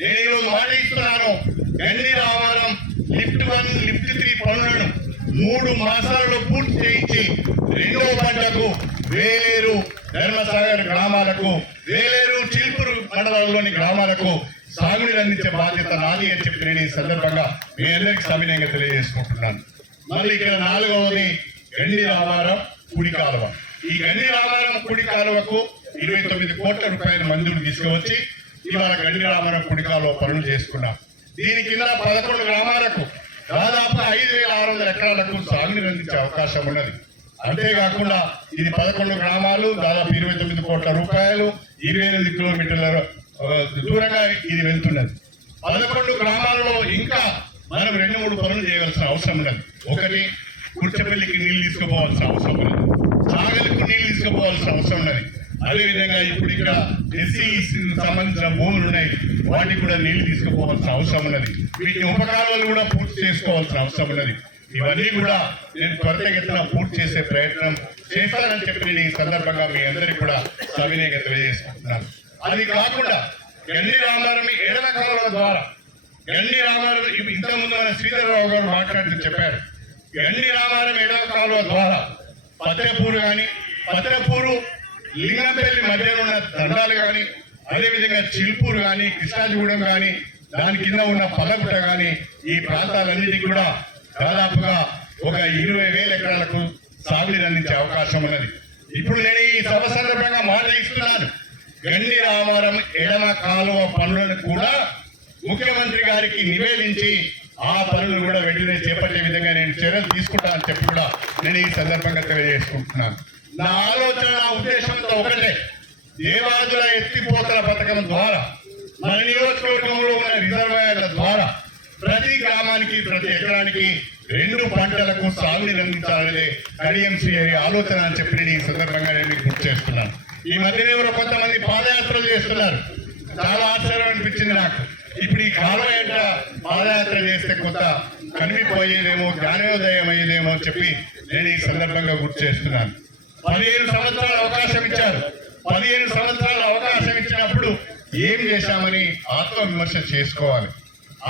నేను ఈరోజు మాట ఇస్తున్నాను, గండి రామారం లిఫ్ట్ 1, లిఫ్ట్ 3 పనులను 3 మాసాలలో పూర్తి చేయించి 2వ పంటకు వేలేరు, ధర్మసాగర్ గ్రామాలకు, వేలేరు, చిల్పూరు మండలాల్లోని గ్రామాలకు సాగునీరు అందించే బాధ్యత నాది అని చెప్పి నేను ఈ సందర్భంగా మీ అందరికీ సవినయంగా తెలియజేసుకుంటున్నాను. మళ్ళీ ఇక్కడ 4వది గండి రామారం కుడి కాలువ. ఈ గండి రామారం కుడి కాలువకు 29 కోట్ల రూపాయలు మంజూరు తీసుకువచ్చి ఇవాళ గండి రామారం కుడి కాలువ పనులు చేసుకున్నాం. దీని కింద 11 గ్రామాలకు దాదాపు 5,600 ఎకరాలకు సాగునీరు అందించే అవకాశం ఉన్నది. అంతేకాకుండా ఇది 11 గ్రామాలు, దాదాపు 29 కోట్ల రూపాయలు, 28 కిలోమీటర్ల దూరంగా ఇది వెళ్తున్నది. 11 గ్రామాలలో ఇంకా మనం 2-3 పనులు చేయవలసిన అవసరం ఉన్నది. ఒకటి, కుర్చపల్లికి నీళ్లు తీసుకుపోవాల్సిన అవసరం ఉన్నది, సాగలకు నీళ్లు తీసుకుపోవాల్సిన అవసరం ఉన్నది. అదేవిధంగా ఇప్పుడు ఇక్కడ ఎస్సీ సంబంధించిన భూములు ఉన్నాయి, వాటికి కూడా నీళ్లు తీసుకుపోవాల్సిన అవసరం ఉన్నది. వీటిని ఉపకారాలు కూడా పూర్తి చేసుకోవాల్సిన అవసరం ఉన్నది. ఇవన్నీ కూడా నేను త్వరితగతిన పూర్తి చేసే ప్రయత్నం చేస్తానని చెప్పి నేను ఈ సందర్భంగా మీ అందరికీ కూడా సవినయంగా తెలియజేసుకుంటున్నాను. అది కాకుండా గండి రామారం ఎడమ కాలువ ద్వారా, గండి రామారం ఇంతకుముందు మన శ్రీధరరావు గారు మాట్లాడుతూ చెప్పారు, గండి రామారం ఎడమ కాలువ ద్వారా పత్రపూరు కానీ, పత్రపూరు లింగంపల్లి మధ్యలో ఉన్న దండాలు కానీ, అదేవిధంగా చిల్పూరు కానీ, కృష్ణాజిగూడెం కానీ, దాని కింద ఉన్న పల్లపుట కానీ, ఈ ప్రాంతాలన్నిటికీ కూడా దాదాపుగా ఒక 20,000 ఎకరాలకు సాగునీరు అందించే అవకాశం ఉన్నది. ఇప్పుడు నేను ఈ సభ సందర్భంగా మాట ఇస్తున్నాను, గండి రామారం ఎడమ కాలువ పనులను కూడా ముఖ్యమంత్రి గారికి నివేదించి ఆ పనులను కూడా వెంటనే చేపట్టే విధంగా నేను చర్యలు తీసుకుంటానని చెప్పి కూడా నేను ఈ సందర్భంగా తెలియజేసుకుంటున్నాను. నా ఆలోచన, నా ఉద్దేశంతో ఒకటే, దేవాదుల ఎత్తిపోతల పథకం ద్వారా మన నియోజకవర్గంలో ఉన్న రిజర్వాయర్ల ద్వారా ప్రతి గ్రామానికి, ప్రతి ఎకరానికి 2 పంటలకు సాగునీరు అందించాలనే కడియంసీఆర్ ఆలోచన అని చెప్పి నేను ఈ సందర్భంగా నేను మీకు గుర్తు చేస్తున్నాను. ఈ మధ్యనే ఎవరో కొంతమంది పాదయాత్రలు చేస్తున్నారు, చాలా ఆశ్చర్యం అనిపించింది నాకు. ఇప్పుడు ఈ కాలం ఏంట పాదయాత్ర చేస్తే కొంత కనిపిపోయేదేమో, జ్ఞానోదయం అయ్యేదేమో అని చెప్పి నేను ఈ సందర్భంగా గుర్తు చేస్తున్నాను. 15 సంవత్సరాల అవకాశం ఇచ్చారు. 15 సంవత్సరాల అవకాశం ఇచ్చినప్పుడు ఏం చేశామని ఆత్మవిమర్శ చేసుకోవాలి.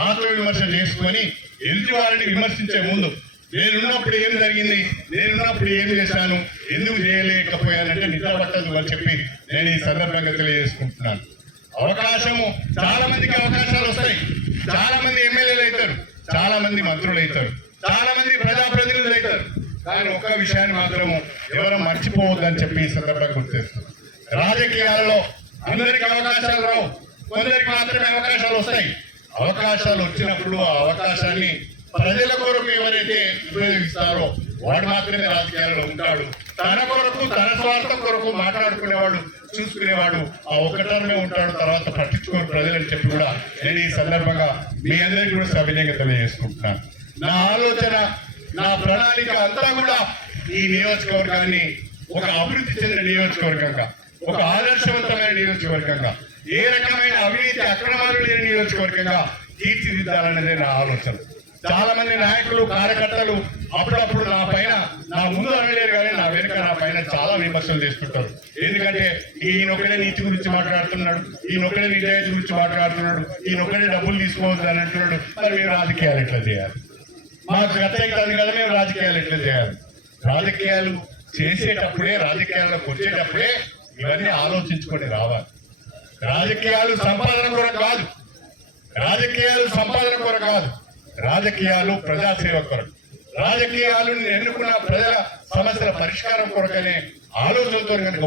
ఆత్మవిమర్శ చేసుకొని ఎదుటి వారిని విమర్శించే ముందు నేనున్నప్పుడు ఏం జరిగింది, నేనున్నప్పుడు ఏం చేశాను, ఎందుకు చేయలేకపోయానంటే నిద్ర పట్టదు అని చెప్పి నేను ఈ సందర్భంగా తెలియజేసుకుంటున్నాను. అవకాశము, చాలా మందికి అవకాశాలు వస్తాయి, చాలా మంది ఎమ్మెల్యేలు అవుతారు, చాలా మంది మంత్రులు అవుతారు, చాలా మంది ప్రజాప్రతినిధులు అవుతారు. కానీ ఒక్క విషయాన్ని మాత్రము ఎవరో మర్చిపోవద్దని చెప్పి ఈ సందర్భంగా గుర్తు చేస్తున్నారు. రాజకీయాలలో అందరికి అవకాశాలు రావు, కొందరికి మాత్రమే అవకాశాలు వస్తాయి. అవకాశాలు వచ్చినప్పుడు ఆ అవకాశాన్ని ప్రజల కొరకు ఎవరైతే ఉపయోగిస్తారో వాడు మాత్రమే రాజకీయాల్లో ఉంటాడు. తన కొరకు, తన స్వార్థం కొరకు మాట్లాడుకునేవాడు, చూసుకునేవాడు ఆ ఒక్కటనే ఉంటాడు, తర్వాత పట్టించుకోరు ప్రజలని చెప్పి కూడా నేను ఈ సందర్భంగా మీ అందరికీ కూడా సవినయంగా తెలియజేసుకుంటున్నాను. నా ఆలోచన, నా ప్రణాళిక అంతా కూడా ఈ నియోజకవర్గాన్ని ఒక అభివృద్ధి చెందిన నియోజకవర్గంగా, ఒక ఆదర్శవంతమైన నియోజకవర్గంగా, ఏ రకమైన అవినీతి అక్రమాలు లేని నియోజకవర్గంగా తీర్చిదిద్దాలన్నదే నా ఆలోచన. చాలా మంది నాయకులు, కార్యకర్తలు అప్పుడప్పుడు నా పైన, నా ముందు అనలేరు కానీ నా వెనుక నా పైన చాలా విమర్శలు చేస్తుంటారు. ఎందుకంటే ఈయనొక్కడే నీతి గురించి మాట్లాడుతున్నాడు, ఈయనొక్కడే నిజాయితీ గురించి మాట్లాడుతున్నాడు, ఈయనొక్కడే డబ్బులు తీసుకోవద్దు అని అంటున్నాడు. మరి మేము రాజకీయాలు ఎట్లా చేయాలి? మాకు గతవుతుంది కదా, మేము రాజకీయాలు ఎట్లా చేయాలి? రాజకీయాలు చేసేటప్పుడే, రాజకీయాల్లోకి వచ్చేటప్పుడే ఇవన్నీ ఆలోచించుకొని రావాలి. రాజకీయాలు సంపాదన కొరకు కాదు, రాజకీయాలు సంపాదన కొరకు కాదు, రాజకీయాలు ప్రజాసేవ కొరకు, రాజకీయాలు ఎన్నుకున్న ప్రజల సమస్యల పరిష్కారం కొరకనే ఆలోచనతో కనుక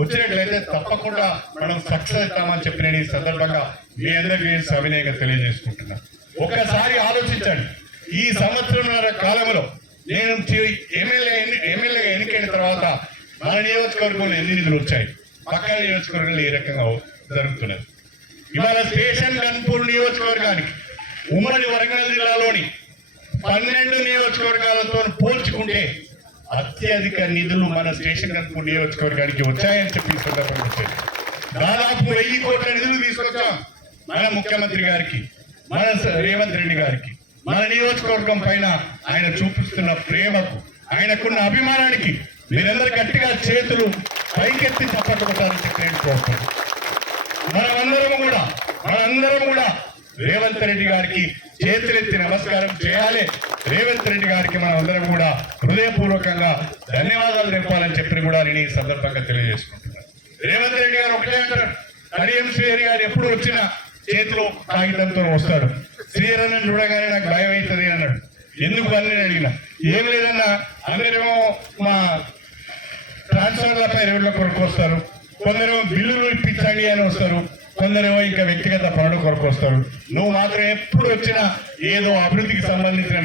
వచ్చినట్లయితే తప్పకుండా మనం సక్సెస్ అవుతామని చెప్పి నేను ఈ సందర్భంగా మీ అందరికీ సవినయంగా తెలియజేసుకుంటున్నాను. ఒకసారి ఆలోచించండి, ఈ సంవత్సరంన్నర కాలంలో నేను ఎమ్మెల్యేగా ఎన్నికైన తర్వాత మన నియోజకవర్గంలో ఎన్ని నిధులు వచ్చాయి, పక్కన నియోజకవర్గంలో ఏ రకంగా జరుగుతున్నది. ఇవాళ స్టేషన్ గన్పూర్ నియోజకవర్గానికి ఉమ్మడి వరంగల్ జిల్లాలోని 12 నియోజకవర్గాలతో పోల్చుకుంటే అత్యధిక నిధులు మన స్టేషన్ గన్పూర్ నియోజకవర్గానికి వచ్చాయని చెప్పి సందర్భంగా వచ్చాయి. దాదాపు 1000 కోట్ల నిధులు తీసుకొచ్చాం మన ముఖ్యమంత్రి గారికి, మన రేవంత్ రెడ్డి గారికి. మన నియోజకవర్గం పైన ఆయన చూపిస్తున్న ప్రేమకు, ఆయనకున్న అభిమానానికి మీరందరూ గట్టిగా చేతులు పైకెత్తి చప్పట్లు కొట్టాలని చెప్పి నేను కోరుతున్నాను. మనందరం కూడా రేవంత్ రెడ్డి గారికి చేతులెత్తి నమస్కారం చేయాలి. రేవంత్ రెడ్డి గారికి మనం అందరం కూడా హృదయపూర్వకంగా ధన్యవాదాలు తెలపాలని చెప్పి కూడా నేను ఈ సందర్భంగా తెలియజేసుకుంటున్నాను. రేవంత్ రెడ్డి గారు ఒకటే అంటారు, కడియం శ్రీహరి గారు ఎప్పుడు వచ్చినా చేతిలో కాగితంతో వస్తాడు. శ్రీహరిని చూడగానే నాకు భయం అవుతుంది అన్నాడు. ఎందుకు అని అడిగిన, ఏం లేదన్నా, అందరేమో మా ట్రాన్స్ఫర్లపై రోడ్ల కొరకు వస్తారు, కొందరు బిల్లులు ఇప్పించండి అని వస్తారు, కొందరేమో ఇంకా వ్యక్తిగత పనుల కొరకు వస్తారు. నువ్వు మాత్రం ఎప్పుడు వచ్చినా ఏదో అభివృద్ధికి సంబంధించిన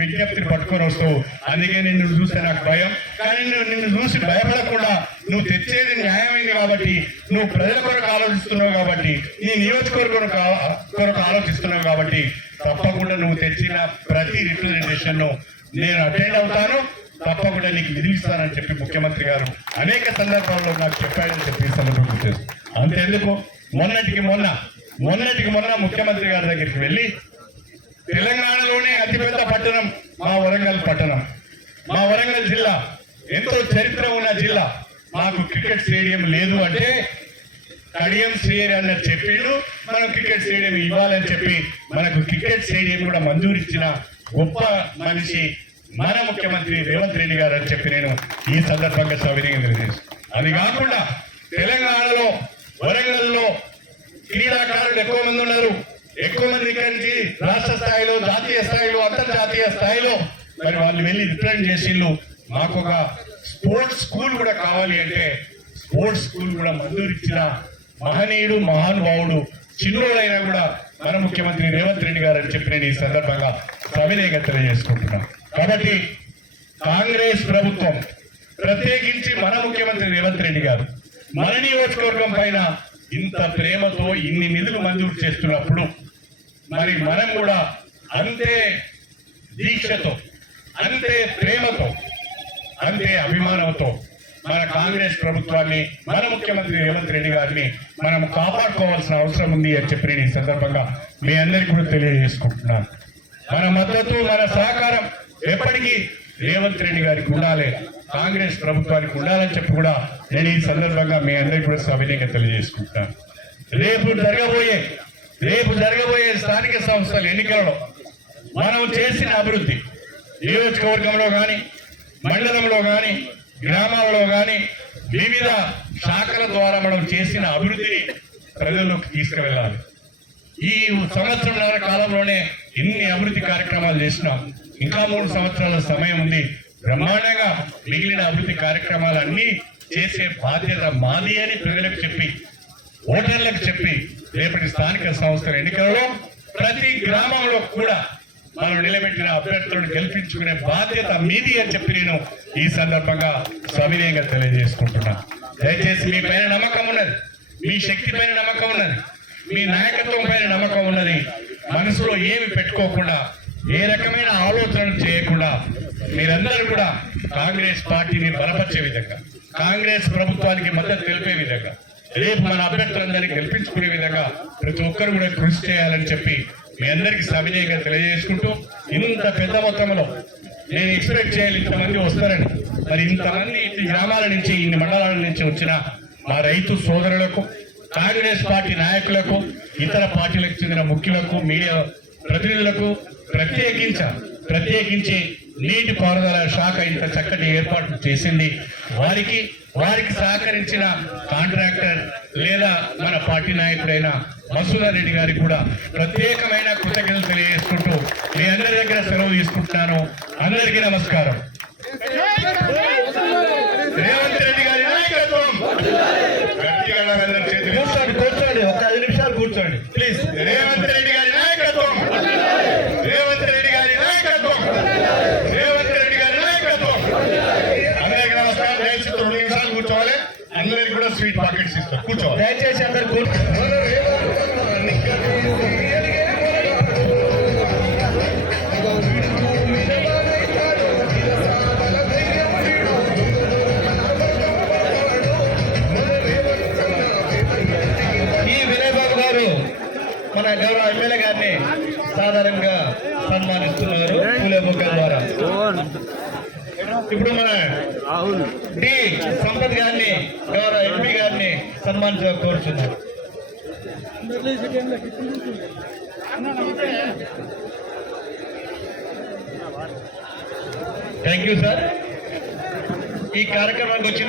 విజ్ఞప్తిని పట్టుకొని వస్తావు. అందుకే నిన్ను చూస్తే నాకు భయం. కానీ నిన్ను చూసి భయపడకుండా నువ్వు తెచ్చేది న్యాయమైంది కాబట్టి, నువ్వు ప్రజల కొరకు ఆలోచిస్తున్నావు కాబట్టి, నీ నియోజకవర్గం కొరకు ఆలోచిస్తున్నావు కాబట్టి తప్పకుండా నువ్వు తెచ్చిన ప్రతి రిప్రజెంటేషన్ నేను అటెండ్ అవుతాను, తప్పకుండా నీకు నిధులిస్తానని చెప్పి ముఖ్యమంత్రి గారు అనేక సందర్భాల్లో నాకు చెప్పాడని చెప్పి సందర్భం చేస్తాను. అంతెందుకు మొన్నటికి మొన్న ముఖ్యమంత్రి గారి దగ్గరికి వెళ్ళి తెలంగాణలోనే అతిపెద్ద పట్టణం మా వరంగల్ పట్టణం, మా వరంగల్ జిల్లా ఎంతో చరిత్ర ఉన్న జిల్లా, మాకు క్రికెట్ స్టేడియం లేదు అంటే కడియం స్టేడియం అన్నది చెప్పిండు. మనం క్రికెట్ స్టేడియం ఇవ్వాలని చెప్పి మనకు క్రికెట్ స్టేడియం కూడా మంజూరు ఇచ్చిన గొప్ప మనిషి మన ముఖ్యమంత్రి రేవంత్ రెడ్డి గారు అని చెప్పి నేను ఈ సందర్భంగా సవినయంగా తెలియజేస్తాను. అది కాకుండా తెలంగాణలో వరంగల్లో క్రీడాకారులు ఎక్కువ మంది ఉన్నారు. ఎక్కువ మంది ఇక్కడి నుంచి రాష్ట్ర స్థాయిలో, జాతీయ స్థాయిలో, అంతర్జాతీయ స్థాయిలో మరి వాళ్ళు వెళ్ళి రిప్రజెంట్ చేసిండ్రు. మాకు ఒక స్పోర్ట్స్ స్కూల్ కూడా కావాలి అంటే స్పోర్ట్స్ స్కూల్ కూడా మంజూరు ఇచ్చిన మహనీయుడు, మహానుభావుడు, చిన్నోడైనా కూడా మన ముఖ్యమంత్రి రేవంత్ రెడ్డి గారు అని చెప్పి నేను ఈ సందర్భంగా సవినయంగా తెలియజేసుకుంటున్నాను. కాబట్టి కాంగ్రెస్ ప్రభుత్వం, ప్రత్యేకించి మన ముఖ్యమంత్రి రేవంత్ రెడ్డి గారు మన నియోజకవర్గం పైన ఇంత ప్రేమతో ఇన్ని నిధులు మంజూరు చేస్తున్నప్పుడు మరి మనం కూడా అంతే దీక్షతో, అంతే ప్రేమతో, అంతే అభిమానంతో మన కాంగ్రెస్ ప్రభుత్వాన్ని, మన ముఖ్యమంత్రి రేవంత్ రెడ్డి గారిని మనం కాపాడుకోవాల్సిన అవసరం ఉంది అని చెప్పి నేను ఈ సందర్భంగా మీ అందరికీ కూడా తెలియజేసుకుంటున్నాను. మన మద్దతు, మన సహకారం ఎప్పటికీ రేవంత్ రెడ్డి గారికి ఉండాలి, కాంగ్రెస్ ప్రభుత్వానికి ఉండాలని చెప్పి కూడా నేను ఈ సందర్భంగా మీ అందరికీ కూడా సవినయంగా తెలియజేసుకుంటాను. రేపు జరగబోయే స్థానిక సంస్థల ఎన్నికలలో మనం చేసిన అభివృద్ధి నియోజకవర్గంలో కానీ, మండలంలో కానీ, గ్రామాల్లో కానీ వివిధ శాఖల ద్వారా మనం చేసిన అభివృద్ధిని ప్రజల్లోకి తీసుకువెళ్ళాలి. ఈ సంవత్సరంన్నర కాలంలోనే ఎన్ని అభివృద్ధి కార్యక్రమాలు చేసినాం. ఇంకా 3 సంవత్సరాల సమయం ఉంది. బ్రహ్మాండంగా మిగిలిన అభివృద్ధి కార్యక్రమాలన్నీ చేసే బాధ్యత మాది అని ప్రజలకు చెప్పి, ఓటర్లకు చెప్పి రేపటి స్థానిక సంస్థల ఎన్నికలలో ప్రతి గ్రామంలో కూడా మనం నిలబెట్టిన అభ్యర్థులను గెలిపించుకునే బాధ్యత మీది అని చెప్పి నేను ఈ సందర్భంగా సవినయంగా తెలియజేసుకుంటున్నాను. దయచేసి మీ పైన నమ్మకం ఉన్నది, మీ శక్తి పైన నమ్మకం ఉన్నది, మీ నాయకత్వం పైన నమ్మకం ఉన్నది. మనసులో ఏమి పెట్టుకోకుండా, ఏ రకమైన ఆలోచనలు చేయకుండా మీరందరూ కూడా కాంగ్రెస్ పార్టీని బలపరిచే విధంగా, కాంగ్రెస్ ప్రభుత్వానికి మద్దతు తెలిపే విధంగా, రేపు మన అభ్యర్థులందరినీ గెలిపించుకునే విధంగా ప్రతి ఒక్కరు కూడా కృషి చేయాలని చెప్పి మీ అందరికీ సవినయంగా తెలియజేసుకుంటూ, ఇంత పెద్ద మొత్తంలో నేను ఎక్స్పెక్ట్ చేయాలి ఇంతమంది వస్తారని. మరి ఇంతమంది ఇన్ని గ్రామాల నుంచి, ఇన్ని మండలాల నుంచి వచ్చిన మా రైతు సోదరులకు, కాంగ్రెస్ పార్టీ నాయకులకు, ఇతర పార్టీలకు చెందిన ముఖ్యులకు, మీడియా ప్రతినిధులకు ప్రత్యేకించి నీటిపారుదల శాఖ ఇంత చక్కటి ఏర్పాట్లు చేసింది. వారికి సహకరించిన కాంట్రాక్టర్ లేదా మన పార్టీ నాయకుడైన మసూదర్ రెడ్డి గారికి కూడా ప్రత్యేకమైన కృతజ్ఞతలు తెలియజేసుకుంటూ మీ అందరి దగ్గర సెలవు తీసుకుంటున్నాను. అందరికీ నమస్కారం. రేవంత్ రెడ్డి గారి నాయకత్వం. కూర్చోండి, ఒక 5 నిమిషాలు కూర్చోండి ప్లీజ్. రేవంత్ రెడ్డి గారి నాయకత్వం. రేవంత్ రెడ్డి గారి నాయకత్వం. రేవంత్ రెడ్డి గారి నాయకత్వం. అందరికీ నమస్కారం. దయచేసి 2 నిమిషాలు కూర్చోవాలి. అందరికి కూడా స్వీట్ పాకెట్స్ ఇస్తారు, కూర్చోవాలి దయచేసి అందరు మన గౌరవ ఎమ్మెల్యే గారిని సాధారణంగా సన్మానిస్తున్నారు పూలే బొగ్గల ద్వారా. ఇప్పుడు మన డి సంపత్ గారిని, గౌరవ ఎంపీ గారిని సన్మానించ కోరుచున్నారు. Thank you sir. ఈ కార్యక్రమానికి వచ్చిన